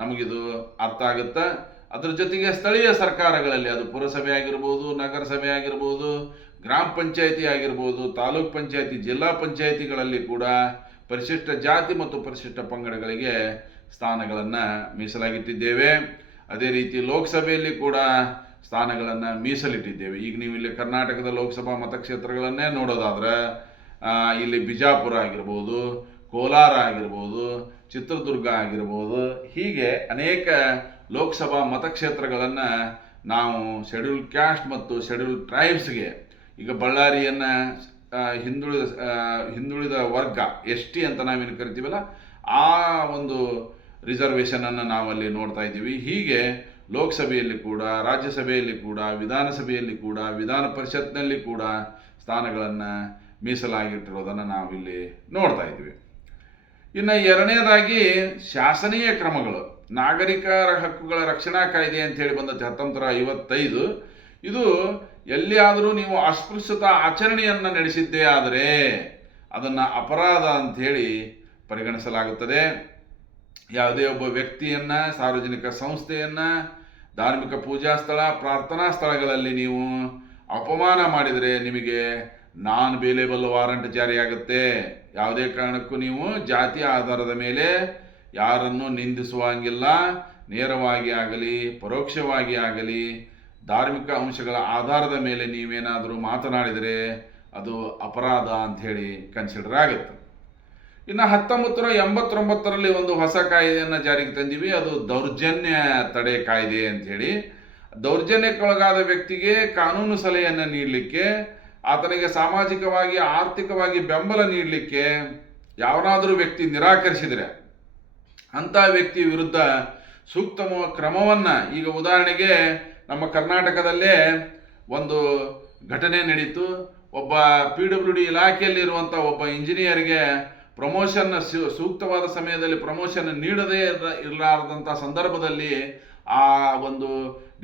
ನಮಗಿದು ಅರ್ಥ ಆಗುತ್ತೆ. ಅದ್ರ ಜೊತೆಗೆ ಸ್ಥಳೀಯ ಸರ್ಕಾರಗಳಲ್ಲಿ, ಅದು ಪುರಸಭೆ ಆಗಿರ್ಬೋದು, ನಗರಸಭೆ ಆಗಿರ್ಬೋದು, ಗ್ರಾಮ ಪಂಚಾಯಿತಿ ಆಗಿರ್ಬೋದು, ತಾಲೂಕ್ ಪಂಚಾಯಿತಿ, ಜಿಲ್ಲಾ ಪಂಚಾಯಿತಿಗಳಲ್ಲಿ ಕೂಡ ಪರಿಶಿಷ್ಟ ಜಾತಿ ಮತ್ತು ಪರಿಶಿಷ್ಟ ಪಂಗಡಗಳಿಗೆ ಸ್ಥಾನಗಳನ್ನು ಮೀಸಲಾಗಿಟ್ಟಿದ್ದೇವೆ. ಅದೇ ರೀತಿ ಲೋಕಸಭೆಯಲ್ಲಿ ಕೂಡ ಸ್ಥಾನಗಳನ್ನು ಮೀಸಲಿಟ್ಟಿದ್ದೇವೆ. ಈಗ ನೀವು ಇಲ್ಲಿ ಕರ್ನಾಟಕದ ಲೋಕಸಭಾ ಮತಕ್ಷೇತ್ರಗಳನ್ನೇ ನೋಡೋದಾದ್ರೆ, ಇಲ್ಲಿ ಬಿಜಾಪುರ ಆಗಿರ್ಬೋದು, ಕೋಲಾರ ಆಗಿರ್ಬೋದು, ಚಿತ್ರದುರ್ಗ ಆಗಿರ್ಬೋದು, ಹೀಗೆ ಅನೇಕ ಲೋಕಸಭಾ ಮತಕ್ಷೇತ್ರಗಳನ್ನು ನಾವು ಶೆಡ್ಯೂಲ್ ಕ್ಯಾಸ್ಟ್ ಮತ್ತು ಶೆಡ್ಯೂಲ್ ಟ್ರೈಬ್ಸ್ಗೆ, ಈಗ ಬಳ್ಳಾರಿಯನ್ನು ಹಿಂದುಳಿದ ವರ್ಗ ST ಅಂತ ನಾವೇನು ಕರಿತೀವಲ್ಲ, ಆ ಒಂದು ರಿಸರ್ವೇಷನನ್ನು ನಾವಲ್ಲಿ ನೋಡ್ತಾ ಇದ್ದೀವಿ. ಹೀಗೆ ಲೋಕಸಭೆಯಲ್ಲಿ ಕೂಡ, ರಾಜ್ಯಸಭೆಯಲ್ಲಿ ಕೂಡ, ವಿಧಾನಸಭೆಯಲ್ಲಿ ಕೂಡ, ವಿಧಾನ ಪರಿಷತ್ನಲ್ಲಿ ಕೂಡ ಸ್ಥಾನಗಳನ್ನು ಮೀಸಲಾಗಿಟ್ಟಿರೋದನ್ನು ನಾವಿಲ್ಲಿ ನೋಡ್ತಾ ಇದ್ವಿ. ಇನ್ನು ಎರಡನೇದಾಗಿ ಶಾಸನೀಯ ಕ್ರಮಗಳು, ನಾಗರಿಕರ ಹಕ್ಕುಗಳ ರಕ್ಷಣಾ ಕಾಯ್ದೆ ಅಂತೇಳಿ ಬಂದದ್ದು 1955. ಇದು ಎಲ್ಲಿಯಾದರೂ ನೀವು ಅಸ್ಪೃಶ್ಯತಾ ಆಚರಣೆಯನ್ನು ನಡೆಸಿದ್ದೇ ಆದರೆ ಅದನ್ನು ಅಪರಾಧ ಅಂಥೇಳಿ ಪರಿಗಣಿಸಲಾಗುತ್ತದೆ. ಯಾವುದೇ ಒಬ್ಬ ವ್ಯಕ್ತಿಯನ್ನು, ಸಾರ್ವಜನಿಕ ಸಂಸ್ಥೆಯನ್ನು, ಧಾರ್ಮಿಕ ಪೂಜಾ ಸ್ಥಳ, ಪ್ರಾರ್ಥನಾ ಸ್ಥಳಗಳಲ್ಲಿ ನೀವು ಅಪಮಾನ ಮಾಡಿದರೆ ನಿಮಗೆ ನಾನ್ ಬೇಲೇಬಲ್ ವಾರಂಟ್ ಜಾರಿಯಾಗುತ್ತೆ. ಯಾವುದೇ ಕಾರಣಕ್ಕೂ ನೀವು ಜಾತಿ ಆಧಾರದ ಮೇಲೆ ಯಾರನ್ನು ನಿಂದಿಸುವಂಗಿಲ್ಲ. ನೇರವಾಗಿ ಆಗಲಿ ಪರೋಕ್ಷವಾಗಿ ಆಗಲಿ ಧಾರ್ಮಿಕ ಅಂಶಗಳ ಆಧಾರದ ಮೇಲೆ ನೀವೇನಾದರೂ ಮಾತನಾಡಿದರೆ ಅದು ಅಪರಾಧ ಅಂಥೇಳಿ ಕನ್ಸಿಡರ್ ಆಗುತ್ತೆ. ಇನ್ನು 1989ರಲ್ಲಿ ಒಂದು ಹೊಸ ಕಾಯ್ದೆಯನ್ನು ಜಾರಿಗೆ ತಂದಿವಿ. ಅದು ದೌರ್ಜನ್ಯ ತಡೆ ಕಾಯ್ದೆ ಅಂಥೇಳಿ. ದೌರ್ಜನ್ಯಕ್ಕೊಳಗಾದ ವ್ಯಕ್ತಿಗೆ ಕಾನೂನು ಸಲಹೆಯನ್ನು ನೀಡಲಿಕ್ಕೆ, ಆತನಿಗೆ ಸಾಮಾಜಿಕವಾಗಿ ಆರ್ಥಿಕವಾಗಿ ಬೆಂಬಲ ನೀಡಲಿಕ್ಕೆ ಯಾವನಾದರೂ ವ್ಯಕ್ತಿ ನಿರಾಕರಿಸಿದರೆ ಅಂಥ ವ್ಯಕ್ತಿ ವಿರುದ್ಧ ಸೂಕ್ತ ಕ್ರಮವನ್ನು, ಈಗ ಉದಾಹರಣೆಗೆ ನಮ್ಮ ಕರ್ನಾಟಕದಲ್ಲೇ ಒಂದು ಘಟನೆ ನಡೀತು. ಒಬ್ಬ PWD ಇಲಾಖೆಯಲ್ಲಿರುವಂಥ ಒಬ್ಬ ಇಂಜಿನಿಯರ್ಗೆ ಪ್ರಮೋಷನ್, ಸೂಕ್ತವಾದ ಸಮಯದಲ್ಲಿ ಪ್ರಮೋಷನ್ ನೀಡದೇ ಇರಲಾರದಂಥ ಸಂದರ್ಭದಲ್ಲಿ ಆ ಒಂದು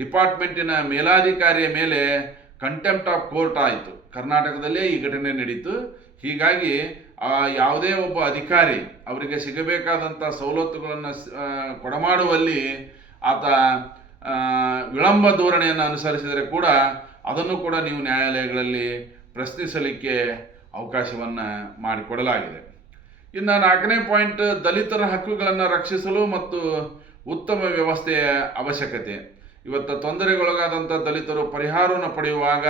ಡಿಪಾರ್ಟ್ಮೆಂಟಿನ ಮೇಲಾಧಿಕಾರಿಯ ಮೇಲೆ ಕಂಟೆಂಪ್ಟ್ ಆಫ್ ಕೋರ್ಟ್ ಆಯಿತು. ಕರ್ನಾಟಕದಲ್ಲೇ ಈ ಘಟನೆ ನಡೀತು. ಹೀಗಾಗಿ ಯಾವುದೇ ಒಬ್ಬ ಅಧಿಕಾರಿ ಅವರಿಗೆ ಸಿಗಬೇಕಾದಂಥ ಸವಲತ್ತುಗಳನ್ನು ಕೊಡಮಾಡುವಲ್ಲಿ ಆತ ವಿಳಂಬ ಧೋರಣೆಯನ್ನು ಅನುಸರಿಸಿದರೆ ಕೂಡ ಅದನ್ನು ಕೂಡ ನೀವು ನ್ಯಾಯಾಲಯಗಳಲ್ಲಿ ಪ್ರಶ್ನಿಸಲಿಕ್ಕೆ ಅವಕಾಶವನ್ನು ಮಾಡಿಕೊಡಲಾಗಿದೆ. ಇನ್ನು 4ನೇ ಪಾಯಿಂಟ್, ದಲಿತರ ಹಕ್ಕುಗಳನ್ನು ರಕ್ಷಿಸಲು ಮತ್ತು ಉತ್ತಮ ವ್ಯವಸ್ಥೆಯ ಅವಶ್ಯಕತೆ. ಇವತ್ತು ತೊಂದರೆಗೊಳಗಾದಂಥ ದಲಿತರು ಪರಿಹಾರವನ್ನು ಪಡೆಯುವಾಗ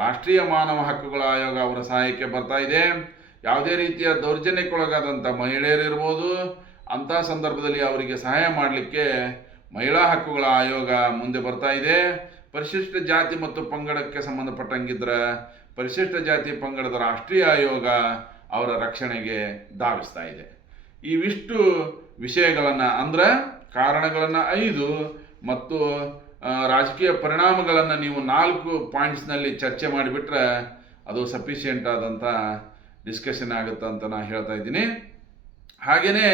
ರಾಷ್ಟ್ರೀಯ ಮಾನವ ಹಕ್ಕುಗಳ ಆಯೋಗ ಅವರ ಸಹಾಯಕ್ಕೆ ಬರ್ತಾ ಇದೆ. ಯಾವುದೇ ರೀತಿಯ ದೌರ್ಜನ್ಯಕ್ಕೊಳಗಾದಂಥ ಮಹಿಳೆಯರಿರ್ಬೋದು, ಅಂಥ ಸಂದರ್ಭದಲ್ಲಿ ಅವರಿಗೆ ಸಹಾಯ ಮಾಡಲಿಕ್ಕೆ ಮಹಿಳಾ ಹಕ್ಕುಗಳ ಆಯೋಗ ಮುಂದೆ ಬರ್ತಾ ಇದೆ. ಪರಿಶಿಷ್ಟ ಜಾತಿ ಮತ್ತು ಪಂಗಡಕ್ಕೆ ಸಂಬಂಧಪಟ್ಟಂಗಿದ್ರೆ ಪರಿಶಿಷ್ಟ ಜಾತಿ ಪಂಗಡದ ರಾಷ್ಟ್ರೀಯ ಆಯೋಗ ಅವರ ರಕ್ಷಣೆಗೆ ಧಾವಿಸ್ತಾ ಇದೆ. ಇವಿಷ್ಟು ವಿಷಯಗಳನ್ನು ಅಂದ್ರೆ ಕಾರಣಗಳನ್ನು 5 ಮತ್ತು ರಾಜಕೀಯ ಪರಿಣಾಮಗಳನ್ನು ನೀವು 4 ಪಾಯಿಂಟ್ಸ್ನಲ್ಲಿ ಚರ್ಚೆ ಮಾಡಿಬಿಟ್ರೆ ಅದು ಸಫಿಷಿಯೆಂಟ್ ಆದಂಥ ಡಿಸ್ಕಷನ್ ಆಗುತ್ತೆ ಅಂತ ನಾನು ಹೇಳ್ತಾ ಇದ್ದೀನಿ. ಹಾಗೆಯೇ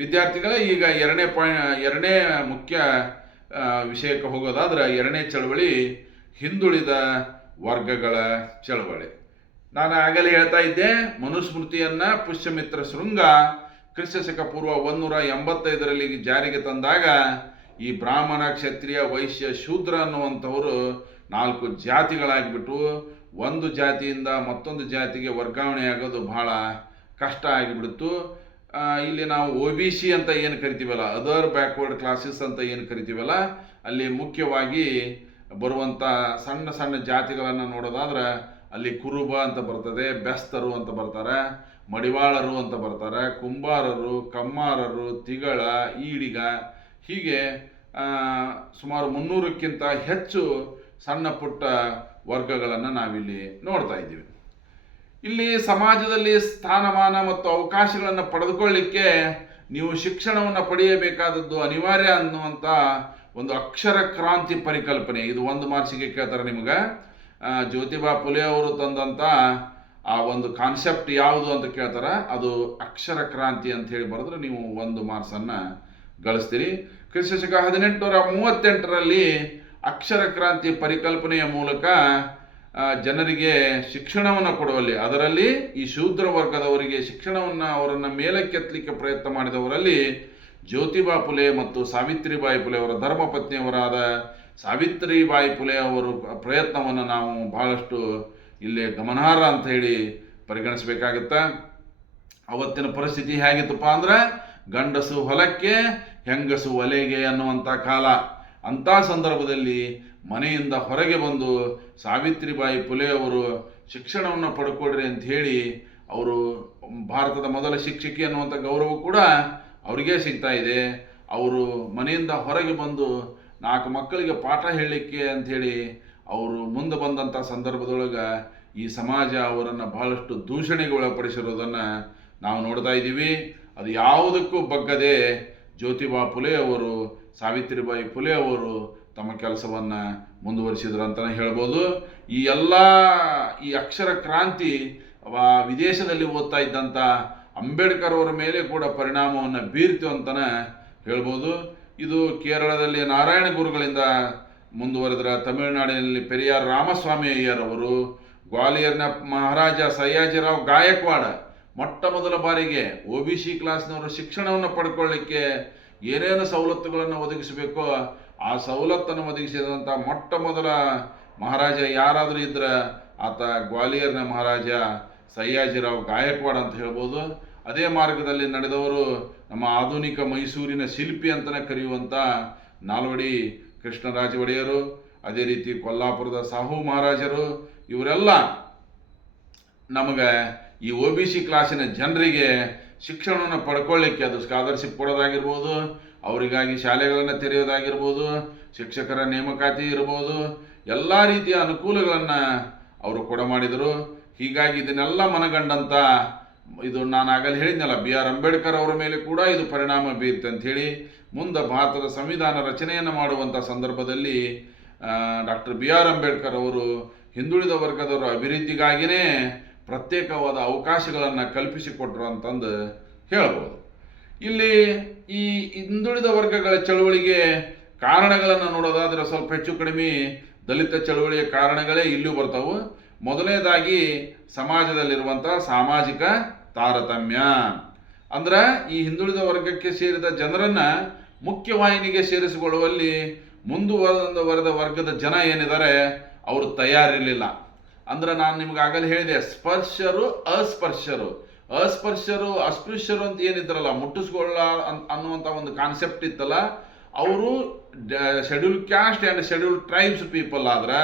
ವಿದ್ಯಾರ್ಥಿಗಳೇ, ಈಗ ಎರಡನೇ ಮುಖ್ಯ ವಿಷಯಕ್ಕೆ ಹೋಗೋದಾದ್ರೆ, ಎರಡನೇ ಚಳವಳಿ ಹಿಂದುಳಿದ ವರ್ಗಗಳ ಚಳವಳಿ. ನಾನು ಆಗಲೇ ಹೇಳ್ತಾ ಇದ್ದೆ, ಮನುಸ್ಮೃತಿಯನ್ನು ಪುಷ್ಯಮಿತ್ರ ಶೃಂಗ ಕ್ರಿಸ್ತಶಕ ಪೂರ್ವ 185ರಲ್ಲಿ ಜಾರಿಗೆ ತಂದಾಗ ಈ ಬ್ರಾಹ್ಮಣ, ಕ್ಷತ್ರಿಯ, ವೈಶ್ಯ, ಶೂದ್ರ ಅನ್ನುವಂಥವರು 4 ಜಾತಿಗಳಾಗಿಬಿಟ್ಟು ಒಂದು ಜಾತಿಯಿಂದ ಮತ್ತೊಂದು ಜಾತಿಗೆ ವರ್ಗಾವಣೆ ಆಗೋದು ಬಹಳ ಕಷ್ಟ ಆಗಿಬಿಡ್ತು. ಇಲ್ಲಿ ನಾವು OBC ಅಂತ ಏನು ಕರಿತೀವಲ್ಲ, ಅದರ್ ಬ್ಯಾಕ್ವರ್ಡ್ ಕ್ಲಾಸಸ್ ಅಂತ ಏನು ಕರಿತೀವಲ್ಲ, ಅಲ್ಲಿ ಮುಖ್ಯವಾಗಿ ಬರುವಂಥ ಸಣ್ಣ ಸಣ್ಣ ಜಾತಿಗಳನ್ನು ನೋಡೋದಾದ್ರೆ ಅಲ್ಲಿ ಕುರುಬ ಅಂತ ಬರ್ತದೆ, ಬೆಸ್ತರು ಅಂತ ಬರ್ತಾರೆ, ಮಡಿವಾಳರು ಅಂತ ಬರ್ತಾರೆ, ಕುಂಬಾರರು, ಕಮ್ಮಾರರು, ತಿಗಳ, ಈಡಿಗ, ಹೀಗೆ ಸುಮಾರು 300ಕ್ಕಿಂತ ಹೆಚ್ಚು ಸಣ್ಣ ಪುಟ್ಟ ವರ್ಗಗಳನ್ನು ನಾವಿಲ್ಲಿ ನೋಡ್ತಾ ಇದ್ದೀವಿ. ಇಲ್ಲಿ ಸಮಾಜದಲ್ಲಿ ಸ್ಥಾನಮಾನ ಮತ್ತು ಅವಕಾಶಗಳನ್ನು ಪಡೆದುಕೊಳ್ಳಿಕ್ಕೆ ನೀವು ಶಿಕ್ಷಣವನ್ನು ಪಡೆಯಬೇಕಾದದ್ದು ಅನಿವಾರ್ಯ ಅನ್ನುವಂಥ ಒಂದು ಅಕ್ಷರ ಕ್ರಾಂತಿ ಪರಿಕಲ್ಪನೆ. ಇದು 1 ಮಾರ್ಕ್ಸಿಗೆ ಕೇಳ್ತಾರೆ ನಿಮಗೆ. ಜ್ಯೋತಿಬಾ ಫುಲೆ ಅವರು ತಂದಂಥ ಆ ಒಂದು ಕಾನ್ಸೆಪ್ಟ್ ಯಾವುದು ಅಂತ ಕೇಳ್ತಾರೆ, ಅದು ಅಕ್ಷರ ಕ್ರಾಂತಿ ಅಂತ ಹೇಳಿ ಬರೆದ್ರೆ ನೀವು 1 ಮಾರ್ಕ್ಸನ್ನು ಗಳಿಸ್ತೀರಿ. ಕ್ರಿಸ್ತಶಕ 1838ರಲ್ಲಿ ಅಕ್ಷರ ಕ್ರಾಂತಿ ಪರಿಕಲ್ಪನೆಯ ಮೂಲಕ ಜನರಿಗೆ ಶಿಕ್ಷಣವನ್ನು ಕೊಡುವಲ್ಲಿ, ಅದರಲ್ಲಿ ಈ ಶೂದ್ರ ವರ್ಗದವರಿಗೆ ಶಿಕ್ಷಣವನ್ನು ಅವರನ್ನು ಮೇಲಕ್ಕೆತ್ತಲಿಕ್ಕೆ ಪ್ರಯತ್ನ ಮಾಡಿದವರಲ್ಲಿ ಜ್ಯೋತಿಬಾ ಫುಲೆ ಮತ್ತು ಸಾವಿತ್ರಿಬಾಯಿ ಫುಲೆ ಅವರ ಧರ್ಮಪತ್ನಿಯವರಾದ ಸಾವಿತ್ರಿಬಾಯಿ ಫುಲೆ ಅವರು ಪ್ರಯತ್ನವನ್ನು ನಾವು ಬಹಳಷ್ಟು ಇಲ್ಲಿ ಗಮನಾರ್ಹ ಅಂತ ಹೇಳಿ ಪರಿಗಣಿಸಬೇಕಾಗತ್ತೆ. ಅವತ್ತಿನ ಪರಿಸ್ಥಿತಿ ಹೇಗಿತ್ತಪ್ಪ ಅಂದ್ರೆ, ಗಂಡಸು ಹೊಲಕ್ಕೆ ಹೆಂಗಸು ಒಲೆಗೆ ಅನ್ನುವಂಥ ಕಾಲ. ಅಂಥ ಸಂದರ್ಭದಲ್ಲಿ ಮನೆಯಿಂದ ಹೊರಗೆ ಬಂದು ಸಾವಿತ್ರಿಬಾಯಿ ಫುಲೆ ಅವರು ಶಿಕ್ಷಣವನ್ನು ಪಡ್ಕೊಳ್ರಿ ಅಂತ ಹೇಳಿ ಅವರು ಭಾರತದ ಮೊದಲ ಶಿಕ್ಷಕಿ ಅನ್ನುವಂಥ ಗೌರವ ಕೂಡ ಅವರಿಗೆ ಸಿಗ್ತಾ ಇದೆ. ಅವರು ಮನೆಯಿಂದ ಹೊರಗೆ ಬಂದು 4 ಮಕ್ಕಳಿಗೆ ಪಾಠ ಹೇಳಲಿಕ್ಕೆ ಅಂಥೇಳಿ ಅವರು ಮುಂದೆ ಬಂದಂಥ ಸಂದರ್ಭದೊಳಗೆ ಈ ಸಮಾಜ ಅವರನ್ನು ಬಹಳಷ್ಟು ದೂಷಣೆಗೆ ಒಳಪಡಿಸಿರೋದನ್ನು ನಾವು ನೋಡ್ತಾ ಇದ್ದೀವಿ. ಅದು ಯಾವುದಕ್ಕೂ ಬಗ್ಗದೆ ಜ್ಯೋತಿಬಾ ಫುಲೆ ಅವರು, ಸಾವಿತ್ರಿಬಾಯಿ ಫುಲೆ ಅವರು ತಮ್ಮ ಕೆಲಸವನ್ನು ಮುಂದುವರಿಸಿದ್ರು ಅಂತಲೇ ಹೇಳ್ಬೋದು. ಈ ಅಕ್ಷರ ಕ್ರಾಂತಿ ವಿದೇಶದಲ್ಲಿ ಓದ್ತಾ ಇದ್ದಂಥ ಅಂಬೇಡ್ಕರ್ ಅವರ ಮೇಲೆ ಕೂಡ ಪರಿಣಾಮವನ್ನು ಬೀರ್ತು ಅಂತಲೇ ಹೇಳ್ಬೋದು. ಇದು ಕೇರಳದಲ್ಲಿ ನಾರಾಯಣ ಗುರುಗಳಿಂದ ಮುಂದುವರೆದ್ರ, ತಮಿಳುನಾಡಿನಲ್ಲಿ ಪೆರಿಯಾರ್ ರಾಮಸ್ವಾಮಿ ಅಯ್ಯರ್ ಅವರು, ಗ್ವಾಲಿಯರ್ನ ಮಹಾರಾಜ ಸಯ್ಯಾಜಿರಾವ್ ಗಾಯಕ್ವಾಡ ಮೊಟ್ಟ ಮೊದಲ ಬಾರಿಗೆ OBC ಕ್ಲಾಸ್ನವರು ಶಿಕ್ಷಣವನ್ನು ಪಡ್ಕೊಳ್ಳಿಕ್ಕೆ ಏನೇನು ಸವಲತ್ತುಗಳನ್ನು ಒದಗಿಸಬೇಕೋ ಆ ಸವಲತ್ತನ್ನು ಒದಗಿಸಿದಂಥ ಮೊಟ್ಟ ಮೊದಲ ಮಹಾರಾಜ ಯಾರಾದರೂ ಇದ್ರೆ ಆತ ಗ್ವಾಲಿಯರ್ನ ಮಹಾರಾಜ ಸಯ್ಯಾಜಿರಾವ್ ಗಾಯಕ್ವಾಡ ಅಂತ ಹೇಳ್ಬೋದು. ಅದೇ ಮಾರ್ಗದಲ್ಲಿ ನಡೆದವರು ನಮ್ಮ ಆಧುನಿಕ ಮೈಸೂರಿನ ಶಿಲ್ಪಿ ಅಂತಲೇ ಕರೆಯುವಂಥ ನಾಲ್ವಡಿ ಕೃಷ್ಣರಾಜ ಒಡೆಯರು, ಅದೇ ರೀತಿ ಕೊಲ್ಲಾಪುರದ ಸಾಹು ಮಹಾರಾಜರು, ಇವರೆಲ್ಲ ನಮಗೆ ಈ OBC ಕ್ಲಾಸಿನ ಜನರಿಗೆ ಶಿಕ್ಷಣವನ್ನು ಪಡ್ಕೊಳ್ಳಿಕ್ಕೆ, ಅದು ಸ್ಕಾಲರ್ಶಿಪ್ ಕೊಡೋದಾಗಿರ್ಬೋದು, ಅವರಿಗಾಗಿ ಶಾಲೆಗಳನ್ನು ತೆರೆಯೋದಾಗಿರ್ಬೋದು, ಶಿಕ್ಷಕರ ನೇಮಕಾತಿ ಇರ್ಬೋದು, ಎಲ್ಲ ರೀತಿಯ ಅನುಕೂಲಗಳನ್ನು ಅವರು ಕೊಡಮಾಡಿದರು. ಹೀಗಾಗಿ ಇದನ್ನೆಲ್ಲ ಮನಗಂಡಂಥ ಇದು ನಾನು ಆಗಲೇ ಹೇಳಿದ್ನಲ್ಲ, BR ಅಂಬೇಡ್ಕರ್ ಅವರ ಮೇಲೆ ಕೂಡ ಇದು ಪರಿಣಾಮ ಬೀರುತ್ತೆ ಅಂಥೇಳಿ ಮುಂದೆ ಭಾರತದ ಸಂವಿಧಾನ ರಚನೆಯನ್ನು ಮಾಡುವಂಥ ಸಂದರ್ಭದಲ್ಲಿ ಡಾಕ್ಟರ್ BR ಅಂಬೇಡ್ಕರ್ ಅವರು ಹಿಂದುಳಿದ ವರ್ಗದವರ ಅಭಿವೃದ್ಧಿಗಾಗಿಯೇ ಪ್ರತ್ಯೇಕವಾದ ಅವಕಾಶಗಳನ್ನು ಕಲ್ಪಿಸಿಕೊಟ್ರು ಅಂತಂದು ಹೇಳ್ಬೋದು. ಇಲ್ಲಿ ಈ ಹಿಂದುಳಿದ ವರ್ಗಗಳ ಚಳುವಳಿಗೆ ಕಾರಣಗಳನ್ನು ನೋಡೋದಾದರೆ ಸ್ವಲ್ಪ ಹೆಚ್ಚು ಕಡಿಮೆ ದಲಿತ ಚಳುವಳಿಯ ಕಾರಣಗಳೇ ಇಲ್ಲೂ ಬರ್ತಾವೆ. ಮೊದಲನೇದಾಗಿ ಸಮಾಜದಲ್ಲಿರುವಂಥ ಸಾಮಾಜಿಕ ತಾರತಮ್ಯ. ಅಂದ್ರೆ ಈ ಹಿಂದುಳಿದ ವರ್ಗಕ್ಕೆ ಸೇರಿದ ಜನರನ್ನು ಮುಖ್ಯವಾಹಿನಿಗೆ ಸೇರಿಸಿಕೊಳ್ಳುವಲ್ಲಿ ಮುಂದುವರೆದ ವರ್ಗದ ಜನ ಏನಿದ್ದಾರೆ ಅವರು ತಯಾರಿರಲಿಲ್ಲ. ಅಂದ್ರೆ ನಾನು ನಿಮ್ಗೆ ಆಗಲೇ ಹೇಳಿದೆ, ಸ್ಪರ್ಶರು ಅಸ್ಪೃಶ್ಯರು ಅಂತ ಏನಿದ್ರಲ್ಲ, ಮುಟ್ಟಿಸ್ಕೊಳ್ಳ ಅನ್ನುವಂಥ ಒಂದು ಕಾನ್ಸೆಪ್ಟ್ ಇತ್ತಲ್ಲ, ಅವರು schedule caste and schedule tribes people. ಆದ್ರೆ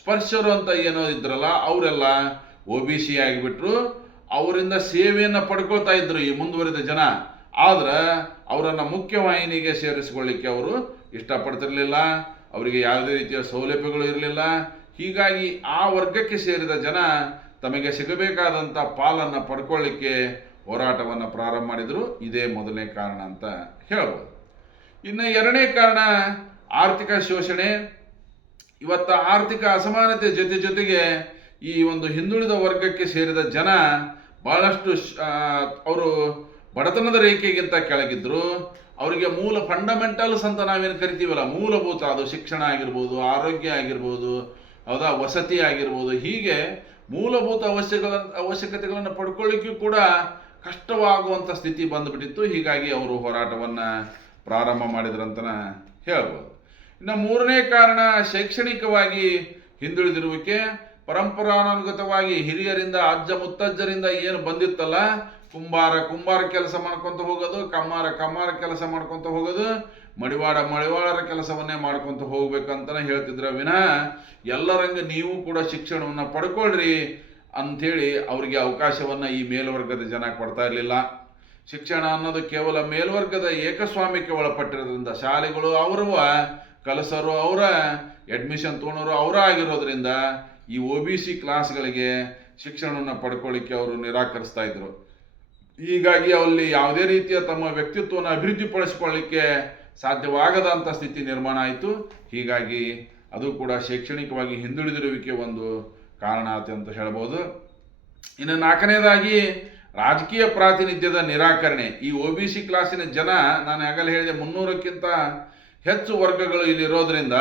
ಸ್ಪರ್ಶರು ಅಂತ ಏನೋ ಇದ್ರಲ್ಲ ಅವರೆಲ್ಲ OBC ಆಗಿಬಿಟ್ರು. ಅವರಿಂದ ಸೇವೆಯನ್ನು ಪಡ್ಕೊಳ್ತಾ ಇದ್ರು ಈ ಮುಂದುವರಿದ ಜನ. ಆದ್ರೆ ಅವರನ್ನು ಮುಖ್ಯವಾಹಿನಿಗೆ ಸೇರಿಸಿಕೊಳ್ಳಿಕ್ಕೆ ಅವರು ಇಷ್ಟಪಡ್ತಿರ್ಲಿಲ್ಲ. ಅವರಿಗೆ ಯಾವುದೇ ರೀತಿಯ ಸೌಲಭ್ಯಗಳು ಇರಲಿಲ್ಲ. ಹೀಗಾಗಿ ಆ ವರ್ಗಕ್ಕೆ ಸೇರಿದ ಜನ ತಮಗೆ ಸಿಗಬೇಕಾದಂಥ ಪಾಲನ್ನು ಪಡ್ಕೊಳ್ಳಿಕ್ಕೆ ಹೋರಾಟವನ್ನು ಪ್ರಾರಂಭ ಮಾಡಿದರು. ಇದೇ ಮೊದಲನೇ ಕಾರಣ ಅಂತ ಹೇಳ್ಬೋದು. ಇನ್ನು ಎರಡನೇ ಕಾರಣ ಆರ್ಥಿಕ ಶೋಷಣೆ. ಇವತ್ತು ಆರ್ಥಿಕ ಅಸಮಾನತೆ ಜೊತೆಗೆ ಈ ಒಂದು ಹಿಂದುಳಿದ ವರ್ಗಕ್ಕೆ ಸೇರಿದ ಜನ ಬಹಳಷ್ಟು ಅವರು ಬಡತನದ ರೇಖೆಗಿಂತ ಕೆಳಗಿದ್ರು. ಅವರಿಗೆ ಮೂಲ ಫಂಡಮೆಂಟಲ್ಸ್ ಅಂತ ನಾವೇನು ಕರಿತೀವಲ್ಲ, ಮೂಲಭೂತ, ಅದು ಶಿಕ್ಷಣ ಆಗಿರ್ಬೋದು, ಆರೋಗ್ಯ ಆಗಿರ್ಬೋದು, ಹೌದಾ, ವಸತಿ ಆಗಿರ್ಬೋದು, ಹೀಗೆ ಮೂಲಭೂತ ಅವಶ್ಯಕತೆಗಳನ್ನು ಪಡ್ಕೊಳ್ಳಿಕ್ಕೂ ಕೂಡ ಕಷ್ಟವಾಗುವಂಥ ಸ್ಥಿತಿ ಬಂದುಬಿಟ್ಟಿತ್ತು. ಹೀಗಾಗಿ ಅವರು ಹೋರಾಟವನ್ನು ಪ್ರಾರಂಭ ಮಾಡಿದ್ರಂತನ ಹೇಳ್ಬೋದು. ಇನ್ನು ಮೂರನೇ ಕಾರಣ ಶೈಕ್ಷಣಿಕವಾಗಿ ಹಿಂದುಳಿದಿರುವಿಕೆ. ಪರಂಪರಾನುಗತವಾಗಿ ಹಿರಿಯರಿಂದ, ಅಜ್ಜ ಮುತ್ತಜ್ಜರಿಂದ ಏನು ಬಂದಿತ್ತಲ್ಲ, ಕುಂಬಾರ ಕೆಲಸ ಮಾಡ್ಕೊತ ಹೋಗೋದು, ಕಮ್ಮಾರ ಕೆಲಸ ಮಾಡ್ಕೊತ ಹೋಗೋದು, ಮಡಿವಾಳರ ಕೆಲಸವನ್ನೇ ಮಾಡ್ಕೊತ ಹೋಗ್ಬೇಕಂತಲೇ ಹೇಳ್ತಿದ್ರ ವಿನಃ ಎಲ್ಲರಂಗೆ ನೀವು ಕೂಡ ಶಿಕ್ಷಣವನ್ನು ಪಡ್ಕೊಳ್ರಿ ಅಂಥೇಳಿ ಅವರಿಗೆ ಅವಕಾಶವನ್ನು ಈ ಮೇಲ್ವರ್ಗದ ಜನ ಕೊಡ್ತಾ ಇರಲಿಲ್ಲ. ಶಿಕ್ಷಣ ಅನ್ನೋದು ಕೇವಲ ಮೇಲ್ವರ್ಗದ ಏಕಸ್ವಾಮ್ಯಕ್ಕೆ ಒಳಪಟ್ಟಿರೋದ್ರಿಂದ ಶಾಲೆಗಳು ಅವರವ, ಕಲಸರು ಅವರ, ಅಡ್ಮಿಷನ್ ತೊಗೊಳೋರು ಅವರ ಆಗಿರೋದ್ರಿಂದ ಈ OBC ಕ್ಲಾಸ್ಗಳಿಗೆ ಶಿಕ್ಷಣವನ್ನು ಪಡ್ಕೊಳ್ಳಿಕ್ಕೆ ಅವರು ನಿರಾಕರಿಸ್ತಾ ಇದ್ರು. ಹೀಗಾಗಿ ಅಲ್ಲಿ ಯಾವುದೇ ರೀತಿಯ ತಮ್ಮ ವ್ಯಕ್ತಿತ್ವವನ್ನು ಅಭಿವೃದ್ಧಿಪಡಿಸ್ಕೊಳ್ಳಿಕ್ಕೆ ಸಾಧ್ಯವಾಗದಂಥ ಸ್ಥಿತಿ ನಿರ್ಮಾಣ ಆಯಿತು. ಹೀಗಾಗಿ ಅದು ಕೂಡ ಶೈಕ್ಷಣಿಕವಾಗಿ ಹಿಂದುಳಿದಿರುವಿಕೆ ಒಂದು ಕಾರಣ ಆಯ್ತು ಅಂತ ಹೇಳ್ಬೋದು. ಇನ್ನು ನಾಲ್ಕನೇದಾಗಿ ರಾಜಕೀಯ ಪ್ರಾತಿನಿಧ್ಯದ ನಿರಾಕರಣೆ. ಈ OBC ಕ್ಲಾಸಿನ ಜನ, ನಾನು ಆಗಲೇ ಹೇಳಿದೆ, 300ಕ್ಕಿಂತ ಹೆಚ್ಚು ವರ್ಗಗಳು ಇಲ್ಲಿರೋದ್ರಿಂದ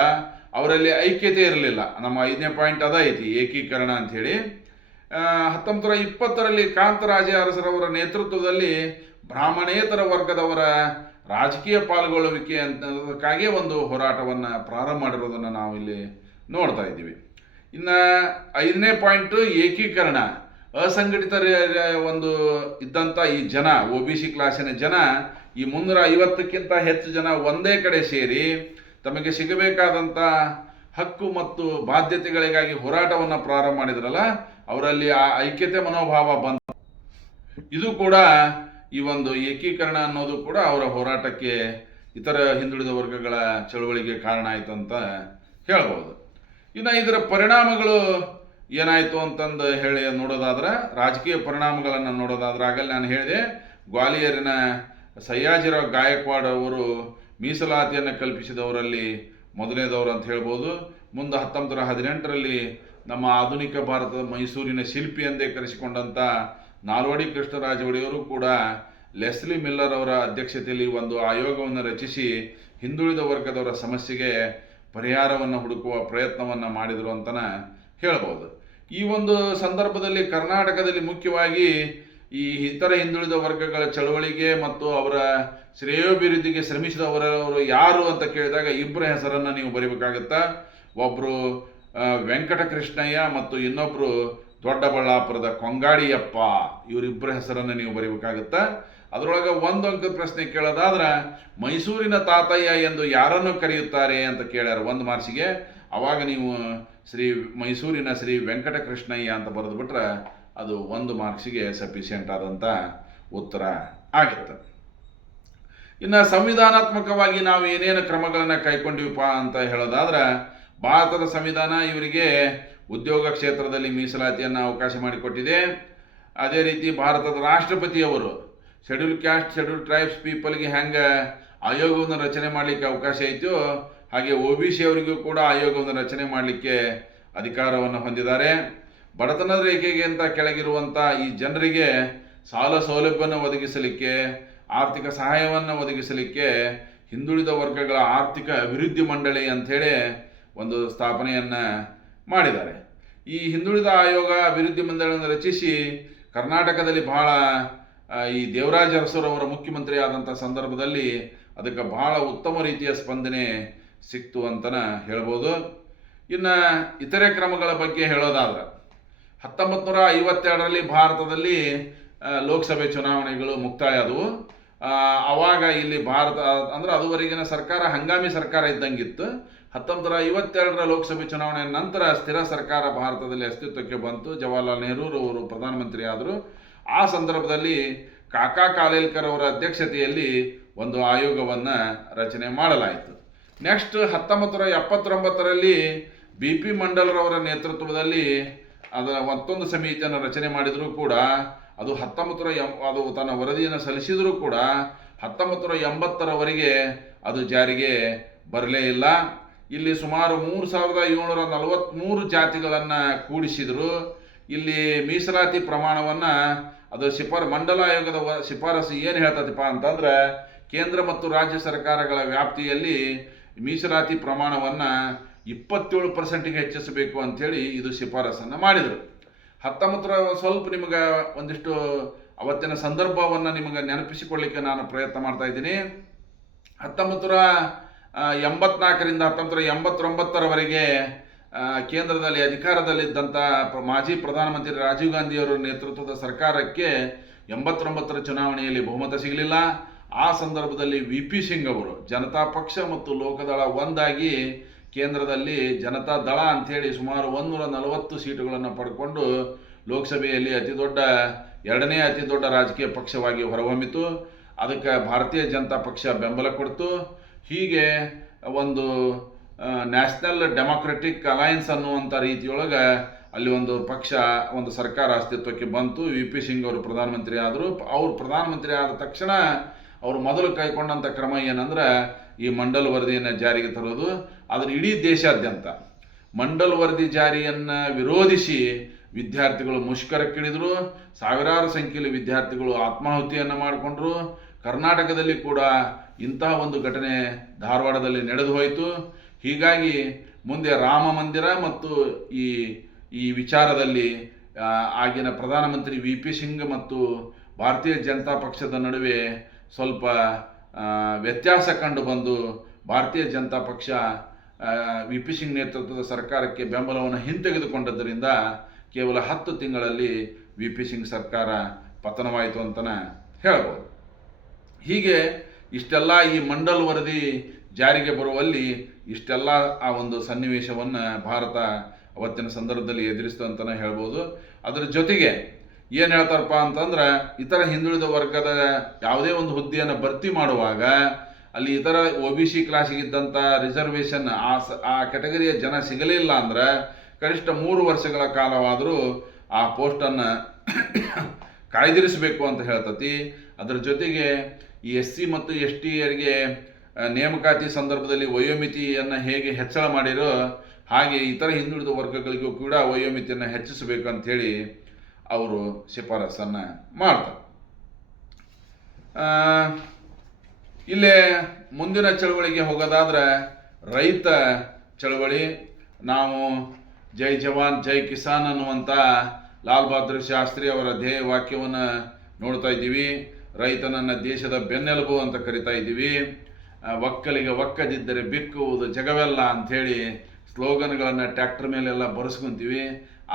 ಅವರಲ್ಲಿ ಐಕ್ಯತೆ ಇರಲಿಲ್ಲ. ನಮ್ಮ 5ನೇ ಪಾಯಿಂಟ್ ಅದ ಐತಿ, ಏಕೀಕರಣ ಅಂಥೇಳಿ. 1920ರಲ್ಲಿ ಕಾಂತರಾಜ ಅರಸರವರ ನೇತೃತ್ವದಲ್ಲಿ ಬ್ರಾಹ್ಮಣೇತರ ವರ್ಗದವರ ರಾಜಕೀಯ ಪಾಲ್ಗೊಳ್ಳುವಿಕೆ ಅನ್ನೋದಕ್ಕಾಗಿ ಒಂದು ಹೋರಾಟವನ್ನು ಪ್ರಾರಂಭ ಮಾಡಿರೋದನ್ನು ನಾವು ಇಲ್ಲಿ ನೋಡ್ತಾ ಇದ್ದೀವಿ. ಇನ್ನು 5ನೇ ಪಾಯಿಂಟು ಏಕೀಕರಣ. ಅಸಂಘಟಿತ ಒಂದು ಇದ್ದಂಥ ಈ ಜನ, OBC ಕ್ಲಾಸಿನ ಜನ, ಈ 350ಕ್ಕಿಂತ ಹೆಚ್ಚು ಜನ ಒಂದೇ ಕಡೆ ಸೇರಿ ತಮಗೆ ಸಿಗಬೇಕಾದಂಥ ಹಕ್ಕು ಮತ್ತು ಬಾಧ್ಯತೆಗಳಿಗಾಗಿ ಹೋರಾಟವನ್ನು ಪ್ರಾರಂಭ ಮಾಡಿದ್ರಲ್ಲ, ಅವರಲ್ಲಿ ಆ ಐಕ್ಯತೆ ಮನೋಭಾವ ಬಂತು. ಇದು ಕೂಡ ಈ ಒಂದು ಏಕೀಕರಣ ಅನ್ನೋದು ಕೂಡ ಅವರ ಹೋರಾಟಕ್ಕೆ, ಇತರ ಹಿಂದುಳಿದ ವರ್ಗಗಳ ಚಳುವಳಿಗೆ ಕಾರಣ ಆಯಿತು ಅಂತ ಹೇಳ್ಬೋದು. ಇನ್ನು ಇದರ ಪರಿಣಾಮಗಳು ಏನಾಯಿತು ಅಂತಂದು ಹೇಳಿ ನೋಡೋದಾದ್ರೆ, ರಾಜಕೀಯ ಪರಿಣಾಮಗಳನ್ನು ನೋಡೋದಾದ್ರೆ, ಆಗಲ್ಲಿ ನಾನು ಹೇಳಿದೆ, ಗ್ವಾಲಿಯರಿನ ಸಯ್ಯಾಜಿರಾವ್ ಗಾಯಕ್ವಾಡ್ ಅವರು ಮೀಸಲಾತಿಯನ್ನು ಕಲ್ಪಿಸಿದವರಲ್ಲಿ ಮೊದಲನೇದವರು ಅಂತ ಹೇಳ್ಬೋದು. ಮುಂದೆ 1918ರಲ್ಲಿ ನಮ್ಮ ಆಧುನಿಕ ಭಾರತದ ಮೈಸೂರಿನ ಶಿಲ್ಪಿ ಎಂದೇ ಕರೆಸಿಕೊಂಡಂಥ ನಾಲ್ವಡಿ ಕೃಷ್ಣರಾಜ ಒಡೆಯವರು ಕೂಡ ಲೆಸ್ಲಿ ಮಿಲ್ಲರ್ ಅವರ ಅಧ್ಯಕ್ಷತೆಯಲ್ಲಿ ಒಂದು ಆಯೋಗವನ್ನು ರಚಿಸಿ ಹಿಂದುಳಿದ ವರ್ಗದವರ ಸಮಸ್ಯೆಗೆ ಪರಿಹಾರವನ್ನು ಹುಡುಕುವ ಪ್ರಯತ್ನವನ್ನು ಮಾಡಿದರು ಅಂತಲೇ ಹೇಳ್ಬೋದು. ಈ ಒಂದು ಸಂದರ್ಭದಲ್ಲಿ ಕರ್ನಾಟಕದಲ್ಲಿ ಮುಖ್ಯವಾಗಿ ಈ ಇತರ ಹಿಂದುಳಿದ ವರ್ಗಗಳ ಚಳವಳಿಗೆ ಮತ್ತು ಅವರ ಶ್ರೇಯೋಭಿವೃದ್ಧಿಗೆ ಶ್ರಮಿಸಿದವರವರು ಯಾರು ಅಂತ ಕೇಳಿದಾಗ ಇಬ್ಬರ ಹೆಸರನ್ನು ನೀವು ಬರೀಬೇಕಾಗತ್ತಾ. ಒಬ್ಬರು ವೆಂಕಟಕೃಷ್ಣಯ್ಯ ಮತ್ತು ಇನ್ನೊಬ್ಬರು ದೊಡ್ಡಬಳ್ಳಾಪುರದ ಕೊಂಗಾಡಿಯಪ್ಪ. ಇವರಿಬ್ಬರ ಹೆಸರನ್ನು ನೀವು ಬರೀಬೇಕಾಗತ್ತಾ. ಅದರೊಳಗೆ ಒಂದು ಅಂಕದ ಪ್ರಶ್ನೆ ಕೇಳೋದಾದ್ರೆ, ಮೈಸೂರಿನ ತಾತಯ್ಯ ಎಂದು ಯಾರನ್ನು ಕರೆಯುತ್ತಾರೆ ಅಂತ ಕೇಳ್ಯಾರ 1 ಮಾರ್ಕ್ಸಿಗೆ. ಅವಾಗ ನೀವು ಮೈಸೂರಿನ ಶ್ರೀ ವೆಂಕಟಕೃಷ್ಣಯ್ಯ ಅಂತ ಬರೆದು ಬಿಟ್ರೆ ಅದು 1 ಮಾರ್ಕ್ಸಿಗೆ ಸಫಿಷಿಯೆಂಟ್ ಆದಂಥ ಉತ್ತರ ಆಗುತ್ತೆ. ಇನ್ನು ಸಂವಿಧಾನಾತ್ಮಕವಾಗಿ ನಾವು ಏನೇನು ಕ್ರಮಗಳನ್ನು ಕೈಗೊಂಡಿವಪ್ಪ ಅಂತ ಹೇಳೋದಾದ್ರೆ, ಭಾರತದ ಸಂವಿಧಾನ ಇವರಿಗೆ ಉದ್ಯೋಗ ಕ್ಷೇತ್ರದಲ್ಲಿ ಮೀಸಲಾತಿಯನ್ನು ಅವಕಾಶ ಮಾಡಿಕೊಟ್ಟಿದೆ. ಅದೇ ರೀತಿ ಭಾರತದ ರಾಷ್ಟ್ರಪತಿಯವರು ಶೆಡ್ಯೂಲ್ ಕ್ಯಾಸ್ಟ್, ಶೆಡ್ಯೂಲ್ ಟ್ರೈಬ್ಸ್ ಪೀಪಲ್ಗೆ ಹೆಂಗೆ ಆಯೋಗವನ್ನು ರಚನೆ ಮಾಡಲಿಕ್ಕೆ ಅವಕಾಶ ಐತೋ, ಹಾಗೆ OBC ಅವರಿಗೂ ಕೂಡ ಆಯೋಗವನ್ನು ರಚನೆ ಮಾಡಲಿಕ್ಕೆ ಅಧಿಕಾರವನ್ನು ಹೊಂದಿದ್ದಾರೆ. ಬಡತನದ ರೇಖೆಗಿಂತ ಕೆಳಗಿರುವಂಥ ಈ ಜನರಿಗೆ ಸಾಲ ಸೌಲಭ್ಯವನ್ನು ಒದಗಿಸಲಿಕ್ಕೆ, ಆರ್ಥಿಕ ಸಹಾಯವನ್ನು ಒದಗಿಸಲಿಕ್ಕೆ ಹಿಂದುಳಿದ ವರ್ಗಗಳ ಆರ್ಥಿಕ ಅಭಿವೃದ್ಧಿ ಮಂಡಳಿ ಅಂಥೇಳಿ ಒಂದು ಸ್ಥಾಪನೆಯನ್ನು ಮಾಡಿದ್ದಾರೆ. ಈ ಹಿಂದುಳಿದ ಆಯೋಗ ಅಭಿವೃದ್ಧಿ ಮಂಡಳಿಯನ್ನು ರಚಿಸಿ ಕರ್ನಾಟಕದಲ್ಲಿ ಬಹಳ ಈ ದೇವರಾಜ ಅರಸರವರ ಮುಖ್ಯಮಂತ್ರಿ ಆದಂಥ ಸಂದರ್ಭದಲ್ಲಿ ಅದಕ್ಕೆ ಬಹಳ ಉತ್ತಮ ರೀತಿಯ ಸ್ಪಂದನೆ ಸಿಕ್ತು ಅಂತಲೇ ಹೇಳ್ಬೋದು. ಇನ್ನು ಇತರೆ ಕ್ರಮಗಳ ಬಗ್ಗೆ ಹೇಳೋದಾದ್ರೆ, 1952ರಲ್ಲಿ ಭಾರತದಲ್ಲಿ ಲೋಕಸಭೆ ಚುನಾವಣೆಗಳು ಮುಕ್ತಾಯ ಆದವು. ಆವಾಗ ಇಲ್ಲಿ ಭಾರತ ಅಂದರೆ ಅದುವರೆಗಿನ ಸರ್ಕಾರ ಹಂಗಾಮಿ ಸರ್ಕಾರ ಇದ್ದಂಗಿತ್ತು. 1952ರ ಲೋಕಸಭೆ ಚುನಾವಣೆ ನಂತರ ಸ್ಥಿರ ಸರ್ಕಾರ ಭಾರತದಲ್ಲಿ ಅಸ್ತಿತ್ವಕ್ಕೆ ಬಂತು. ಜವಾಹರ್ಲಾಲ್ ನೆಹರೂರವರು ಪ್ರಧಾನಮಂತ್ರಿ ಆದರು. ಆ ಸಂದರ್ಭದಲ್ಲಿ ಕಾಕಾ ಕಾಲೇಲ್ಕರ್ ಅವರ ಅಧ್ಯಕ್ಷತೆಯಲ್ಲಿ ಒಂದು ಆಯೋಗವನ್ನು ರಚನೆ ಮಾಡಲಾಯಿತು. ನೆಕ್ಸ್ಟ್ 1979ರಲ್ಲಿ ಬಿ ಪಿ ಮಂಡಲ್ರವರ ನೇತೃತ್ವದಲ್ಲಿ ಅದರ ಮತ್ತೊಂದು ಸಮಿತಿಯನ್ನು ರಚನೆ ಮಾಡಿದರೂ ಕೂಡ ಅದು ಅದು ತನ್ನ ವರದಿಯನ್ನು ಸಲ್ಲಿಸಿದರೂ ಕೂಡ 1980ರವರೆಗೆ ಅದು ಜಾರಿಗೆ ಬರಲೇ ಇಲ್ಲ. ಇಲ್ಲಿ ಸುಮಾರು 3743 ಜಾತಿಗಳನ್ನು ಕೂಡಿಸಿದರು. ಇಲ್ಲಿ ಮೀಸಲಾತಿ ಪ್ರಮಾಣವನ್ನು ಅದು ಮಂಡಲ ಆಯೋಗದ ಶಿಫಾರಸು ಏನು ಹೇಳ್ತದಪ್ಪ ಅಂತಂದ್ರೆ, ಕೇಂದ್ರ ಮತ್ತು ರಾಜ್ಯ ಸರ್ಕಾರಗಳ ವ್ಯಾಪ್ತಿಯಲ್ಲಿ ಮೀಸಲಾತಿ ಪ್ರಮಾಣವನ್ನು 27%ಗೆ ಹೆಚ್ಚಿಸಬೇಕು ಅಂಥೇಳಿ ಇದು ಶಿಫಾರಸನ್ನು ಮಾಡಿದರು. 19 ಸ್ವಲ್ಪ ನಿಮಗೆ ಒಂದಿಷ್ಟು ಅವತ್ತಿನ ಸಂದರ್ಭವನ್ನು ನಿಮಗೆ ನೆನಪಿಸಿಕೊಳ್ಳಿಕ್ಕೆ ನಾನು ಪ್ರಯತ್ನ ಮಾಡ್ತಾ ಇದ್ದೀನಿ. 1984ರಿಂದ 1989ರವರೆಗೆ ಕೇಂದ್ರದಲ್ಲಿ ಅಧಿಕಾರದಲ್ಲಿದ್ದಂಥ ಮಾಜಿ ಪ್ರಧಾನಮಂತ್ರಿ ರಾಜೀವ್ ಗಾಂಧಿಯವರ ನೇತೃತ್ವದ ಸರ್ಕಾರಕ್ಕೆ 89ರ ಚುನಾವಣೆಯಲ್ಲಿ ಬಹುಮತ ಸಿಗಲಿಲ್ಲ. ಆ ಸಂದರ್ಭದಲ್ಲಿ ವಿ ಪಿ ಸಿಂಗ್ ಅವರು ಜನತಾ ಪಕ್ಷ ಮತ್ತು ಲೋಕದಳ ಒಂದಾಗಿ ಕೇಂದ್ರದಲ್ಲಿ ಜನತಾ ದಳ ಅಂಥೇಳಿ ಸುಮಾರು 140 ಸೀಟುಗಳನ್ನು ಪಡ್ಕೊಂಡು ಲೋಕಸಭೆಯಲ್ಲಿ ಎರಡನೇ ಅತಿ ದೊಡ್ಡ ರಾಜಕೀಯ ಪಕ್ಷವಾಗಿ ಹೊರಹೊಮ್ಮಿತು. ಅದಕ್ಕೆ ಭಾರತೀಯ ಜನತಾ ಪಕ್ಷ ಬೆಂಬಲ ಕೊಡ್ತು. ಹೀಗೆ ಒಂದು ನ್ಯಾಷನಲ್ ಡೆಮಾಕ್ರೆಟಿಕ್ ಅಲಯನ್ಸ್ ಅನ್ನುವಂಥ ರೀತಿಯೊಳಗೆ ಅಲ್ಲಿ ಒಂದು ಸರ್ಕಾರ ಅಸ್ತಿತ್ವಕ್ಕೆ ಬಂತು. ವಿ ಪಿ ಸಿಂಗ್ ಅವರು ಪ್ರಧಾನಮಂತ್ರಿ ಆದರು. ಅವರು ಪ್ರಧಾನಮಂತ್ರಿ ಆದ ತಕ್ಷಣ ಅವರು ಮೊದಲು ಕೈಗೊಂಡಂಥ ಕ್ರಮ ಏನಂದ್ರೆ ಈ ಮಂಡಲ್ ವರದಿಯನ್ನು ಜಾರಿಗೆ ತರೋದು. ಆದರೆ ಇಡೀ ದೇಶಾದ್ಯಂತ ಮಂಡಲ್ ವರದಿ ಜಾರಿಯನ್ನು ವಿರೋಧಿಸಿ ವಿದ್ಯಾರ್ಥಿಗಳು ಮುಷ್ಕರಕ್ಕಿಳಿದರು. ಸಾವಿರಾರು ಸಂಖ್ಯೆಯಲ್ಲಿ ವಿದ್ಯಾರ್ಥಿಗಳು ಆತ್ಮಾಹುತಿಯನ್ನು ಮಾಡಿಕೊಂಡ್ರು. ಕರ್ನಾಟಕದಲ್ಲಿ ಕೂಡ ಇಂತಹ ಒಂದು ಘಟನೆ ಧಾರವಾಡದಲ್ಲಿ ನಡೆದು ಹೋಯಿತು. ಹೀಗಾಗಿ ಮುಂದೆ ರಾಮ ಮಂದಿರ ಮತ್ತು ಈ ವಿಚಾರದಲ್ಲಿ ಆಗಿನ ಪ್ರಧಾನಮಂತ್ರಿ ವಿ ಪಿ ಸಿಂಗ್ ಮತ್ತು ಭಾರತೀಯ ಜನತಾ ಪಕ್ಷದ ನಡುವೆ ಸ್ವಲ್ಪ ವ್ಯತ್ಯಾಸ ಕಂಡು ಬಂದು ಭಾರತೀಯ ಜನತಾ ಪಕ್ಷ ವಿ ಪಿ ಸಿಂಗ್ ನೇತೃತ್ವದ ಸರ್ಕಾರಕ್ಕೆ ಬೆಂಬಲವನ್ನು ಹಿಂತೆಗೆದುಕೊಂಡದ್ದರಿಂದ ಕೇವಲ 10 ತಿಂಗಳಲ್ಲಿ ವಿ ಪಿ ಸಿಂಗ್ ಸರ್ಕಾರ ಪತನವಾಯಿತು ಅಂತಲೇ ಹೇಳ್ಬೋದು. ಹೀಗೆ ಇಷ್ಟೆಲ್ಲ ಈ ಮಂಡಲ್ ವರದಿ ಜಾರಿಗೆ ಬರುವಲ್ಲಿ ಇಷ್ಟೆಲ್ಲ ಆ ಒಂದು ಸನ್ನಿವೇಶವನ್ನು ಭಾರತ ಅವತ್ತಿನ ಸಂದರ್ಭದಲ್ಲಿ ಎದುರಿಸ್ತು ಅಂತಲೇ ಹೇಳ್ಬೋದು. ಅದರ ಜೊತೆಗೆ ಏನು ಹೇಳ್ತಾರಪ್ಪ ಅಂತಂದ್ರೆ, ಇತರ ಹಿಂದುಳಿದ ವರ್ಗದ ಯಾವುದೇ ಒಂದು ಹುದ್ದೆಯನ್ನು ಭರ್ತಿ ಮಾಡುವಾಗ ಅಲ್ಲಿ ಇತರ OBC ಕ್ಲಾಸಿಗಿದ್ದಂಥ ರಿಸರ್ವೇಷನ್ ಆ ಕೆಟಗರಿಯ ಜನ ಸಿಗಲಿಲ್ಲ ಅಂದ್ರೆ ಕನಿಷ್ಠ 3 ವರ್ಷಗಳ ಕಾಲವಾದರೂ ಆ ಪೋಸ್ಟನ್ನು ಕಾಯ್ದಿರಿಸಬೇಕು ಅಂತ ಹೇಳ್ತತಿ. ಅದರ ಜೊತೆಗೆ ಈ SC ಮತ್ತು STಯರಿಗೆ ನೇಮಕಾತಿ ಸಂದರ್ಭದಲ್ಲಿ ವಯೋಮಿತಿಯನ್ನು ಹೇಗೆ ಹೆಚ್ಚಳ ಮಾಡಿರೋ ಹಾಗೆ ಇತರ ಹಿಂದುಳಿದ ವರ್ಗಗಳಿಗೂ ಕೂಡ ವಯೋಮಿತಿಯನ್ನು ಹೆಚ್ಚಿಸಬೇಕು ಅಂಥೇಳಿ ಅವರು ಶಿಫಾರಸನ್ನು ಮಾಡ್ತಾರೆ. ಇಲ್ಲೇ ಮುಂದಿನ ಚಳವಳಿಗೆ ಹೋಗೋದಾದ್ರೆ ರೈತ ಚಳವಳಿ. ನಾವು ಜೈ ಜವಾನ್ ಜೈ ಕಿಸಾನ್ ಅನ್ನುವಂಥ ಲಾಲ್ ಬಹದ್ದೂರ್ ಶಾಸ್ತ್ರಿ ಅವರ ಧ್ಯೇಯ ವಾಕ್ಯವನ್ನು ನೋಡ್ತಾ ಇದ್ದೀವಿ. ರೈತನನ್ನು ದೇಶದ ಬೆನ್ನೆಲುಬು ಅಂತ ಕರಿತಾ ಇದ್ದೀವಿ. ಒಕ್ಕಲಿಗೆ ಒಕ್ಕದಿದ್ದರೆ ಬಿಕ್ಕುವುದು ಜಗವೆಲ್ಲ ಅಂಥೇಳಿ ಸ್ಲೋಗನ್ಗಳನ್ನು ಟ್ರ್ಯಾಕ್ಟರ್ ಮೇಲೆಲ್ಲ ಬರೆಸ್ಕೊಂತೀವಿ.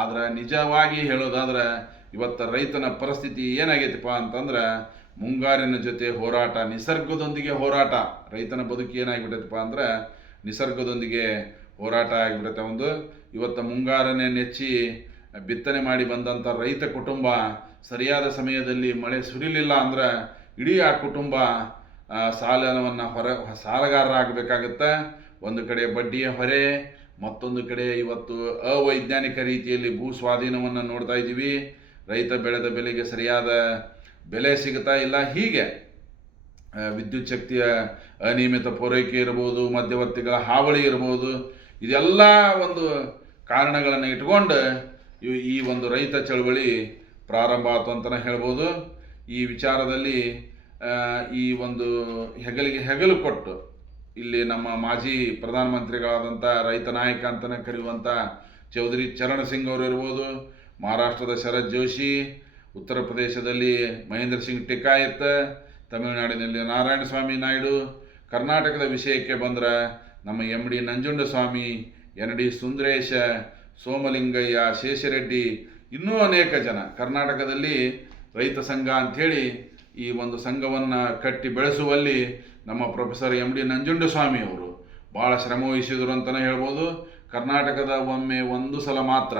ಆದರೆ ನಿಜವಾಗಿ ಹೇಳೋದಾದ್ರೆ ಇವತ್ತು ರೈತನ ಪರಿಸ್ಥಿತಿ ಏನಾಗೈತಪ್ಪ ಅಂತಂದ್ರೆ, ಮುಂಗಾರಿನ ಜೊತೆ ಹೋರಾಟ, ನಿಸರ್ಗದೊಂದಿಗೆ ಹೋರಾಟ. ರೈತನ ಬದುಕು ಏನಾಗಿಬಿಟ್ಟೈತಪ್ಪ ಅಂದ್ರೆ ನಿಸರ್ಗದೊಂದಿಗೆ ಹೋರಾಟ ಆಗಿಬಿಡುತ್ತೆ. ಇವತ್ತು ಮುಂಗಾರನೇ ನೆಚ್ಚಿ ಬಿತ್ತನೆ ಮಾಡಿ ಬಂದಂಥ ರೈತ ಕುಟುಂಬ ಸರಿಯಾದ ಸಮಯದಲ್ಲಿ ಮಳೆ ಸುರಿಲಿಲ್ಲ ಅಂದ್ರೆ ಇಡೀ ಆ ಕುಟುಂಬ ಸಾಲಗಾರರಾಗಬೇಕಾಗತ್ತೆ. ಒಂದು ಕಡೆ ಬಡ್ಡಿಯ ಹೊರೆ, ಮತ್ತೊಂದು ಕಡೆ ಇವತ್ತು ಅವೈಜ್ಞಾನಿಕ ರೀತಿಯಲ್ಲಿ ಭೂ ಸ್ವಾಧೀನವನ್ನು ನೋಡ್ತಾ ಇದ್ದೀವಿ. ರೈತ ಬೆಳೆದ ಬೆಲೆಗೆ ಸರಿಯಾದ ಬೆಲೆ ಸಿಗ್ತಾ ಇಲ್ಲ. ಹೀಗೆ ವಿದ್ಯುತ್ ಶಕ್ತಿಯ ಅನಿಯಮಿತ ಪೂರೈಕೆ ಇರ್ಬೋದು, ಮಧ್ಯವರ್ತಿಗಳ ಹಾವಳಿ ಇರ್ಬೋದು, ಇದೆಲ್ಲ ಒಂದು ಕಾರಣಗಳನ್ನು ಇಟ್ಕೊಂಡು ಈ ಒಂದು ರೈತ ಚಳವಳಿ ಪ್ರಾರಂಭ ಆಯಿತು ಅಂತಲೇ ಹೇಳ್ಬೋದು. ಈ ವಿಚಾರದಲ್ಲಿ ಈ ಒಂದು ಹೆಗಲಿಗೆ ಹೆಗಲು ಕೊಟ್ಟು ಇಲ್ಲಿ ನಮ್ಮ ಮಾಜಿ ಪ್ರಧಾನಮಂತ್ರಿಗಳಾದಂಥ ರೈತ ನಾಯಕ ಅಂತಲೇ ಕರೆಯುವಂಥ ಚೌಧರಿ ಚರಣ್ ಸಿಂಗ್ ಅವರು ಇರ್ಬೋದು, ಮಹಾರಾಷ್ಟ್ರದ ಶರದ್ ಜೋಶಿ, ಉತ್ತರ ಪ್ರದೇಶದಲ್ಲಿ ಮಹೇಂದ್ರ ಸಿಂಗ್ ಟಿಕಾಯತ್, ತಮಿಳುನಾಡಿನಲ್ಲಿ ನಾರಾಯಣ ಸ್ವಾಮಿ ನಾಯ್ಡು, ಕರ್ನಾಟಕದ ವಿಷಯಕ್ಕೆ ಬಂದರೆ ನಮ್ಮ MD ನಂಜುಂಡಸ್ವಾಮಿ, ND ಸುಂದರೇಶ, ಸೋಮಲಿಂಗಯ್ಯ, ಶೇಷರೆಡ್ಡಿ, ಇನ್ನೂ ಅನೇಕ ಜನ ಕರ್ನಾಟಕದಲ್ಲಿ ರೈತ ಸಂಘ ಅಂಥೇಳಿ ಈ ಒಂದು ಸಂಘವನ್ನು ಕಟ್ಟಿ ಬೆಳೆಸುವಲ್ಲಿ ನಮ್ಮ ಪ್ರೊಫೆಸರ್ MD ನಂಜುಂಡಸ್ವಾಮಿ ಅವರು ಭಾಳ ಶ್ರಮ ವಹಿಸಿದರು ಅಂತಲೇ ಹೇಳ್ಬೋದು. ಕರ್ನಾಟಕದ ಒಂದು ಸಲ ಮಾತ್ರ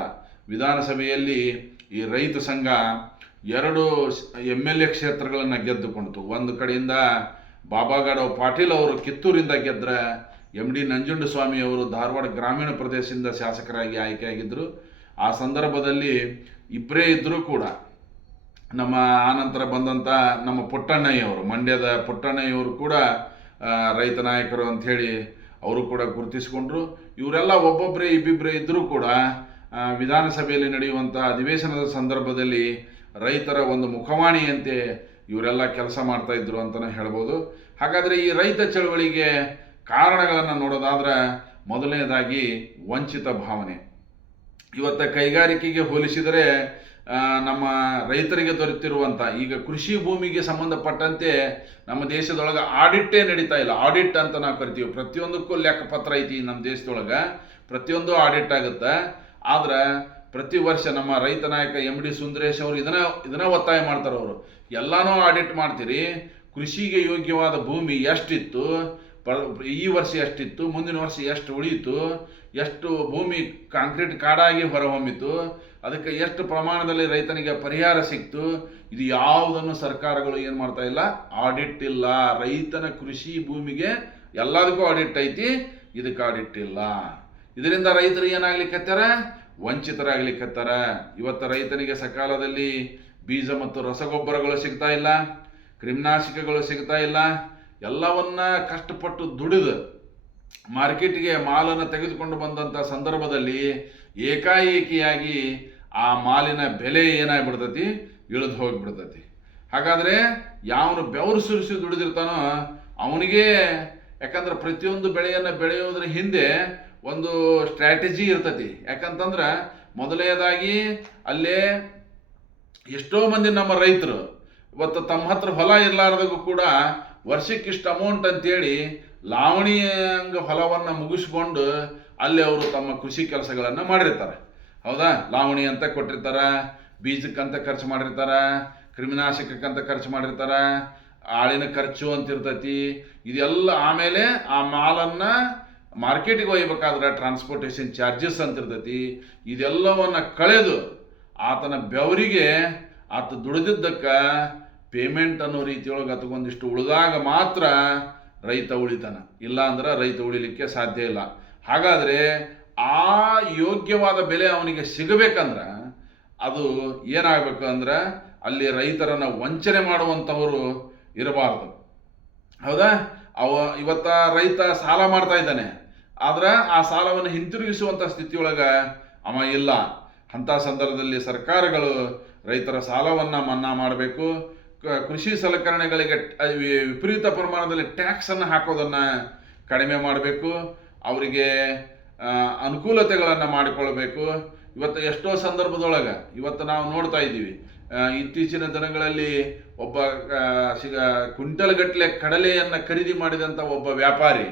ವಿಧಾನಸಭೆಯಲ್ಲಿ ಈ ರೈತ ಸಂಘ 2 MLA ಕ್ಷೇತ್ರಗಳನ್ನು ಗೆದ್ದುಕೊಂಡಿತು. ಒಂದು ಕಡೆಯಿಂದ ಬಾಬಾಗೌಡ ಪಾಟೀಲ್ ಅವರು ಕಿತ್ತೂರಿಂದ ಗೆದ್ದರೆ, MD ನಂಜುಂಡಸ್ವಾಮಿ ಅವರು ಧಾರವಾಡ ಗ್ರಾಮೀಣ ಪ್ರದೇಶದಿಂದ ಶಾಸಕರಾಗಿ ಆಯ್ಕೆಯಾಗಿದ್ದರು. ಆ ಸಂದರ್ಭದಲ್ಲಿ ಇಬ್ಬರೇ ಇದ್ದರೂ ಕೂಡ ನಮ್ಮ ಆನಂತರ ಬಂದಂಥ ನಮ್ಮ ಪುಟ್ಟಣ್ಣಯ್ಯವರು, ಮಂಡ್ಯದ ಪುಟ್ಟಣ್ಣಯ್ಯವರು ಕೂಡ ರೈತ ನಾಯಕರು ಅಂಥೇಳಿ ಅವರು ಕೂಡ ಗುರುತಿಸಿಕೊಂಡ್ರು. ಇವರೆಲ್ಲ ಒಬ್ಬೊಬ್ಬರೇ ಇಬ್ಬಿಬ್ಬರೇ ಇದ್ದರೂ ಕೂಡ ವಿಧಾನಸಭೆಯಲ್ಲಿ ನಡೆಯುವಂಥ ಅಧಿವೇಶನದ ಸಂದರ್ಭದಲ್ಲಿ ರೈತರ ಒಂದು ಮುಖವಾಣಿಯಂತೆ ಇವರೆಲ್ಲ ಕೆಲಸ ಮಾಡ್ತಾ ಇದ್ರು ಅಂತಲೇ ಹೇಳ್ಬೋದು. ಹಾಗಾದರೆ ಈ ರೈತ ಚಳವಳಿಗೆ ಕಾರಣಗಳನ್ನು ನೋಡೋದಾದ್ರೆ ಮೊದಲನೇದಾಗಿ ವಂಚಿತ ಭಾವನೆ. ಇವತ್ತು ಕೈಗಾರಿಕೆಗೆ ಹೋಲಿಸಿದರೆ ನಮ್ಮ ರೈತರಿಗೆ ದೊರೆತಿರುವಂಥ ಈಗ ಕೃಷಿ ಭೂಮಿಗೆ ಸಂಬಂಧಪಟ್ಟಂತೆ ನಮ್ಮ ದೇಶದೊಳಗೆ ಆಡಿಟ್ಟೇ ನಡೀತಾ ಇಲ್ಲ. ಆಡಿಟ್ ಅಂತ ನಾವು ಕರಿತೀವಿ, ಪ್ರತಿಯೊಂದಕ್ಕೂ ಲೆಕ್ಕಪತ್ರ ಐತಿ ನಮ್ಮ ದೇಶದೊಳಗೆ, ಪ್ರತಿಯೊಂದು ಆಡಿಟ್ ಆಗುತ್ತೆ. ಆದ್ರೆ ಪ್ರತಿ ವರ್ಷ ನಮ್ಮ ರೈತ ನಾಯಕ MD ಸುಂದರೇಶ್ ಅವರು ಇದನ್ನ ಒತ್ತಾಯ ಮಾಡ್ತಾರೆ. ಅವರು ಎಲ್ಲನೂ ಆಡಿಟ್ ಮಾಡ್ತೀರಿ, ಕೃಷಿಗೆ ಯೋಗ್ಯವಾದ ಭೂಮಿ ಎಷ್ಟಿತ್ತು, ಈ ವರ್ಷ ಎಷ್ಟಿತ್ತು, ಮುಂದಿನ ವರ್ಷ ಎಷ್ಟು ಉಳಿಯಿತು, ಎಷ್ಟು ಭೂಮಿ ಕಾಂಕ್ರೀಟ್ ಕಾಡಾಗಿ ಹೊರಹೊಮ್ಮಿತು, ಅದಕ್ಕೆ ಎಷ್ಟು ಪ್ರಮಾಣದಲ್ಲಿ ರೈತನಿಗೆ ಪರಿಹಾರ ಸಿಕ್ತು, ಇದು ಯಾವುದನ್ನು ಸರ್ಕಾರಗಳು ಏನು ಮಾಡ್ತಾ ಇಲ್ಲ, ಆಡಿಟ್ ಇಲ್ಲ. ರೈತನ ಕೃಷಿ ಭೂಮಿಗೆ ಎಲ್ಲದಕ್ಕೂ ಆಡಿಟ್ ಐತಿ, ಇದಕ್ಕೆ ಆಡಿಟ್ ಇಲ್ಲ. ಇದರಿಂದ ರೈತರು ಏನಾಗ್ಲಿಕ್ಕತ್ತಾರ, ವಂಚಿತರಾಗ್ಲಿಕ್ಕತ್ತಾರ. ಇವತ್ತು ರೈತನಿಗೆ ಸಕಾಲದಲ್ಲಿ ಬೀಜ ಮತ್ತು ರಸಗೊಬ್ಬರಗಳು ಸಿಗ್ತಾ ಇಲ್ಲ, ಕ್ರಿಮಿನಾಶಕಗಳು ಸಿಗ್ತಾ ಇಲ್ಲ. ಎಲ್ಲವನ್ನ ಕಷ್ಟಪಟ್ಟು ದುಡಿದು ಮಾರ್ಕೆಟ್ಗೆ ಮಾಲನ್ನು ತೆಗೆದುಕೊಂಡು ಬಂದಂಥ ಸಂದರ್ಭದಲ್ಲಿ ಏಕಾಏಕಿಯಾಗಿ ಆ ಮಾಲಿನ ಬೆಲೆ ಏನಾಗ್ಬಿಡ್ತೈತಿ, ಇಳಿದು ಹೋಗಿಬಿಡ್ತೈತಿ. ಹಾಗಾದರೆ ಯಾವನು ಬೆವರು ಸುರಿಸಿ ದುಡಿದಿರ್ತಾನೋ ಅವನಿಗೆ, ಯಾಕಂದ್ರೆ ಪ್ರತಿಯೊಂದು ಬೆಳೆಯನ್ನು ಬೆಳೆಯೋದ್ರ ಹಿಂದೆ ಒಂದು ಸ್ಟ್ರಾಟಜಿ ಇರ್ತೈತಿ. ಯಾಕಂತಂದ್ರೆ ಮೊದಲನೇದಾಗಿ ಅಲ್ಲೇ ಎಷ್ಟೋ ಮಂದಿ ನಮ್ಮ ರೈತರು ಇವತ್ತು ತಮ್ಮ ಹತ್ರ ಹೊಲ ಇರಲಾರ್ದಾಗೂ ಕೂಡ ವರ್ಷಕ್ಕಿಷ್ಟು ಅಮೌಂಟ್ ಅಂತೇಳಿ ಲಾವಣಿಯಂಗ ಹೊಲವನ್ನು ಮುಗಿಸ್ಕೊಂಡು ಅಲ್ಲಿ ಅವರು ತಮ್ಮ ಕೃಷಿ ಕೆಲಸಗಳನ್ನು ಮಾಡಿರ್ತಾರೆ. ಹೌದಾ, ಲಾವಣಿ ಅಂತ ಕೊಟ್ಟಿರ್ತಾರೆ, ಬೀಜಕ್ಕಂತ ಖರ್ಚು ಮಾಡಿರ್ತಾರೆ, ಕ್ರಿಮಿನಾಶಕಕ್ಕಂತ ಖರ್ಚು ಮಾಡಿರ್ತಾರೆ, ಆಳಿನ ಖರ್ಚು ಅಂತಿರ್ತೈತಿ. ಇದೆಲ್ಲ ಆಮೇಲೆ ಆ ಮಾಲನ್ನು ಮಾರ್ಕೆಟಿಗೆ ಒಯ್ಯಬೇಕಾದ್ರೆ ಟ್ರಾನ್ಸ್ಪೋರ್ಟೇಷನ್ ಚಾರ್ಜಸ್ ಅಂತಿರ್ತೈತಿ. ಇದೆಲ್ಲವನ್ನು ಕಳೆದು ಆತನ ಬೆವರಿಗೆ ಆತ ದುಡಿದಿದ್ದಕ್ಕೆ ಪೇಮೆಂಟ್ ಅನ್ನೋ ರೀತಿಯೊಳಗೆ ಅದಕ್ಕೊಂದಿಷ್ಟು ಉಳಿದಾಗ ಮಾತ್ರ ರೈತ ಉಳಿತಾನ, ಇಲ್ಲ ಅಂದ್ರೆ ರೈತ ಉಳಿಲಿಕ್ಕೆ ಸಾಧ್ಯ ಇಲ್ಲ. ಹಾಗಾದರೆ ಆ ಯೋಗ್ಯವಾದ ಬೆಲೆ ಅವನಿಗೆ ಸಿಗಬೇಕಂದ್ರೆ ಅದು ಏನಾಗಬೇಕು ಅಂದ್ರೆ ಅಲ್ಲಿ ರೈತರನ್ನು ವಂಚನೆ ಮಾಡುವಂಥವರು ಇರಬಾರ್ದು. ಹೌದಾ, ಇವತ್ತ ರೈತ ಸಾಲ ಮಾಡ್ತಾ ಇದ್ದಾನೆ, ಆದ್ರೆ ಆ ಸಾಲವನ್ನು ಹಿಂತಿರುಗಿಸುವಂಥ ಸ್ಥಿತಿಯೊಳಗೆ ಅವ ಇಲ್ಲ. ಅಂಥ ಸಂದರ್ಭದಲ್ಲಿ ಸರ್ಕಾರಗಳು ರೈತರ ಸಾಲವನ್ನು ಮನ್ನಾ ಮಾಡಬೇಕು. ಕೃಷಿ ಸಲಕರಣೆಗಳಿಗೆ ವಿಪರೀತ ಪ್ರಮಾಣದಲ್ಲಿ ಟ್ಯಾಕ್ಸನ್ನು ಹಾಕೋದನ್ನು ಕಡಿಮೆ ಮಾಡಬೇಕು. ಅವರಿಗೆ ಅನುಕೂಲತೆಗಳನ್ನು ಮಾಡಿಕೊಳ್ಬೇಕು. ಇವತ್ತು ಎಷ್ಟೋ ಸಂದರ್ಭದೊಳಗೆ ಇವತ್ತು ನಾವು ನೋಡ್ತಾ ಇದ್ದೀವಿ, ಇತ್ತೀಚಿನ ದಿನಗಳಲ್ಲಿ ಒಬ್ಬ ಕ್ವಿಂಟಲ್ ಗಟ್ಟಲೆ ಕಡಲೆಯನ್ನು ಖರೀದಿ ಮಾಡಿದಂಥ ಒಬ್ಬ ವ್ಯಾಪಾರಿ,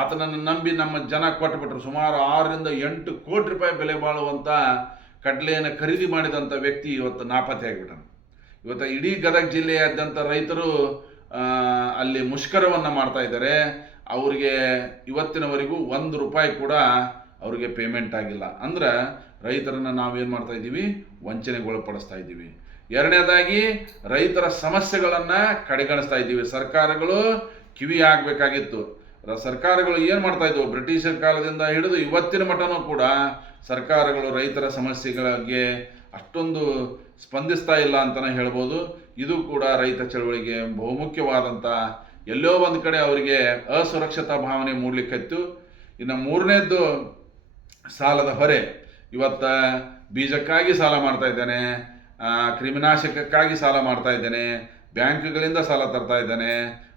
ಆತನನ್ನು ನಂಬಿ ನಮ್ಮ ಜನ ಕೊಟ್ಟುಬಿಟ್ರು. ಸುಮಾರು 6 ರಿಂದ 8 ಕೋಟಿ ರೂಪಾಯಿ ಬೆಲೆ ಬಾಳುವಂಥ ಕಡಲೆಯನ್ನು ಖರೀದಿ ಮಾಡಿದಂಥ ವ್ಯಕ್ತಿ ಇವತ್ತು ನಾಪತ್ತೆ ಆಗಿಬಿಟ್ಟಾನೆ. ಇವತ್ತು ಇಡೀ ಗದಗ ಜಿಲ್ಲೆಯಾದ್ಯಂತ ರೈತರು ಅಲ್ಲಿ ಮುಷ್ಕರವನ್ನು ಮಾಡ್ತಾ ಇದ್ದಾರೆ. ಅವರಿಗೆ ಇವತ್ತಿನವರೆಗೂ 1 ರೂಪಾಯಿ ಕೂಡ ಅವರಿಗೆ ಪೇಮೆಂಟ್ ಆಗಿಲ್ಲ. ಅಂದ್ರೆ ರೈತರನ್ನು ನಾವೇನು ಮಾಡ್ತಾ ಇದ್ದೀವಿ, ವಂಚನೆಗೊಳಪಡಿಸ್ತಾ ಇದ್ದೀವಿ. ಎರಡನೇದಾಗಿ ರೈತರ ಸಮಸ್ಯೆಗಳನ್ನು ಕಡೆಗಣಿಸ್ತಾ ಇದ್ದೀವಿ. ಸರ್ಕಾರಗಳು ಕಿವಿ ಆಗಬೇಕಾಗಿತ್ತು. ಸರ್ಕಾರಗಳು ಏನು ಮಾಡ್ತಾ ಇದ್ವು, ಬ್ರಿಟಿಷರ ಕಾಲದಿಂದ ಹಿಡಿದು ಇವತ್ತಿನ ಮಟ್ಟನೂ ಕೂಡ ಸರ್ಕಾರಗಳು ರೈತರ ಸಮಸ್ಯೆಗಳಿಗೆ ಅಷ್ಟೊಂದು ಸ್ಪಂದಿಸ್ತಾ ಇಲ್ಲ ಅಂತಲೇ ಹೇಳ್ಬೋದು. ಇದು ಕೂಡ ರೈತ ಚಳವಳಿಗೆ ಬಹುಮುಖ್ಯವಾದಂಥ ಎಲ್ಲೋ ಒಂದು ಕಡೆ ಅವರಿಗೆ ಅಸುರಕ್ಷತಾ ಭಾವನೆ ಮೂಡಲಿಕ್ಕಿತ್ತು. ಇನ್ನು ಮೂರನೇದ್ದು ಸಾಲದ ಹೊರೆ. ಇವತ್ತು ಬೀಜಕ್ಕಾಗಿ ಸಾಲ ಮಾಡ್ತಾ ಇದ್ದಾನೆ, ಕ್ರಿಮಿನಾಶಕಕ್ಕಾಗಿ ಸಾಲ ಮಾಡ್ತಾ ಇದ್ದಾನೆ, ಬ್ಯಾಂಕ್ಗಳಿಂದ ಸಾಲ ತರ್ತಾ ಇದ್ದಾನೆ,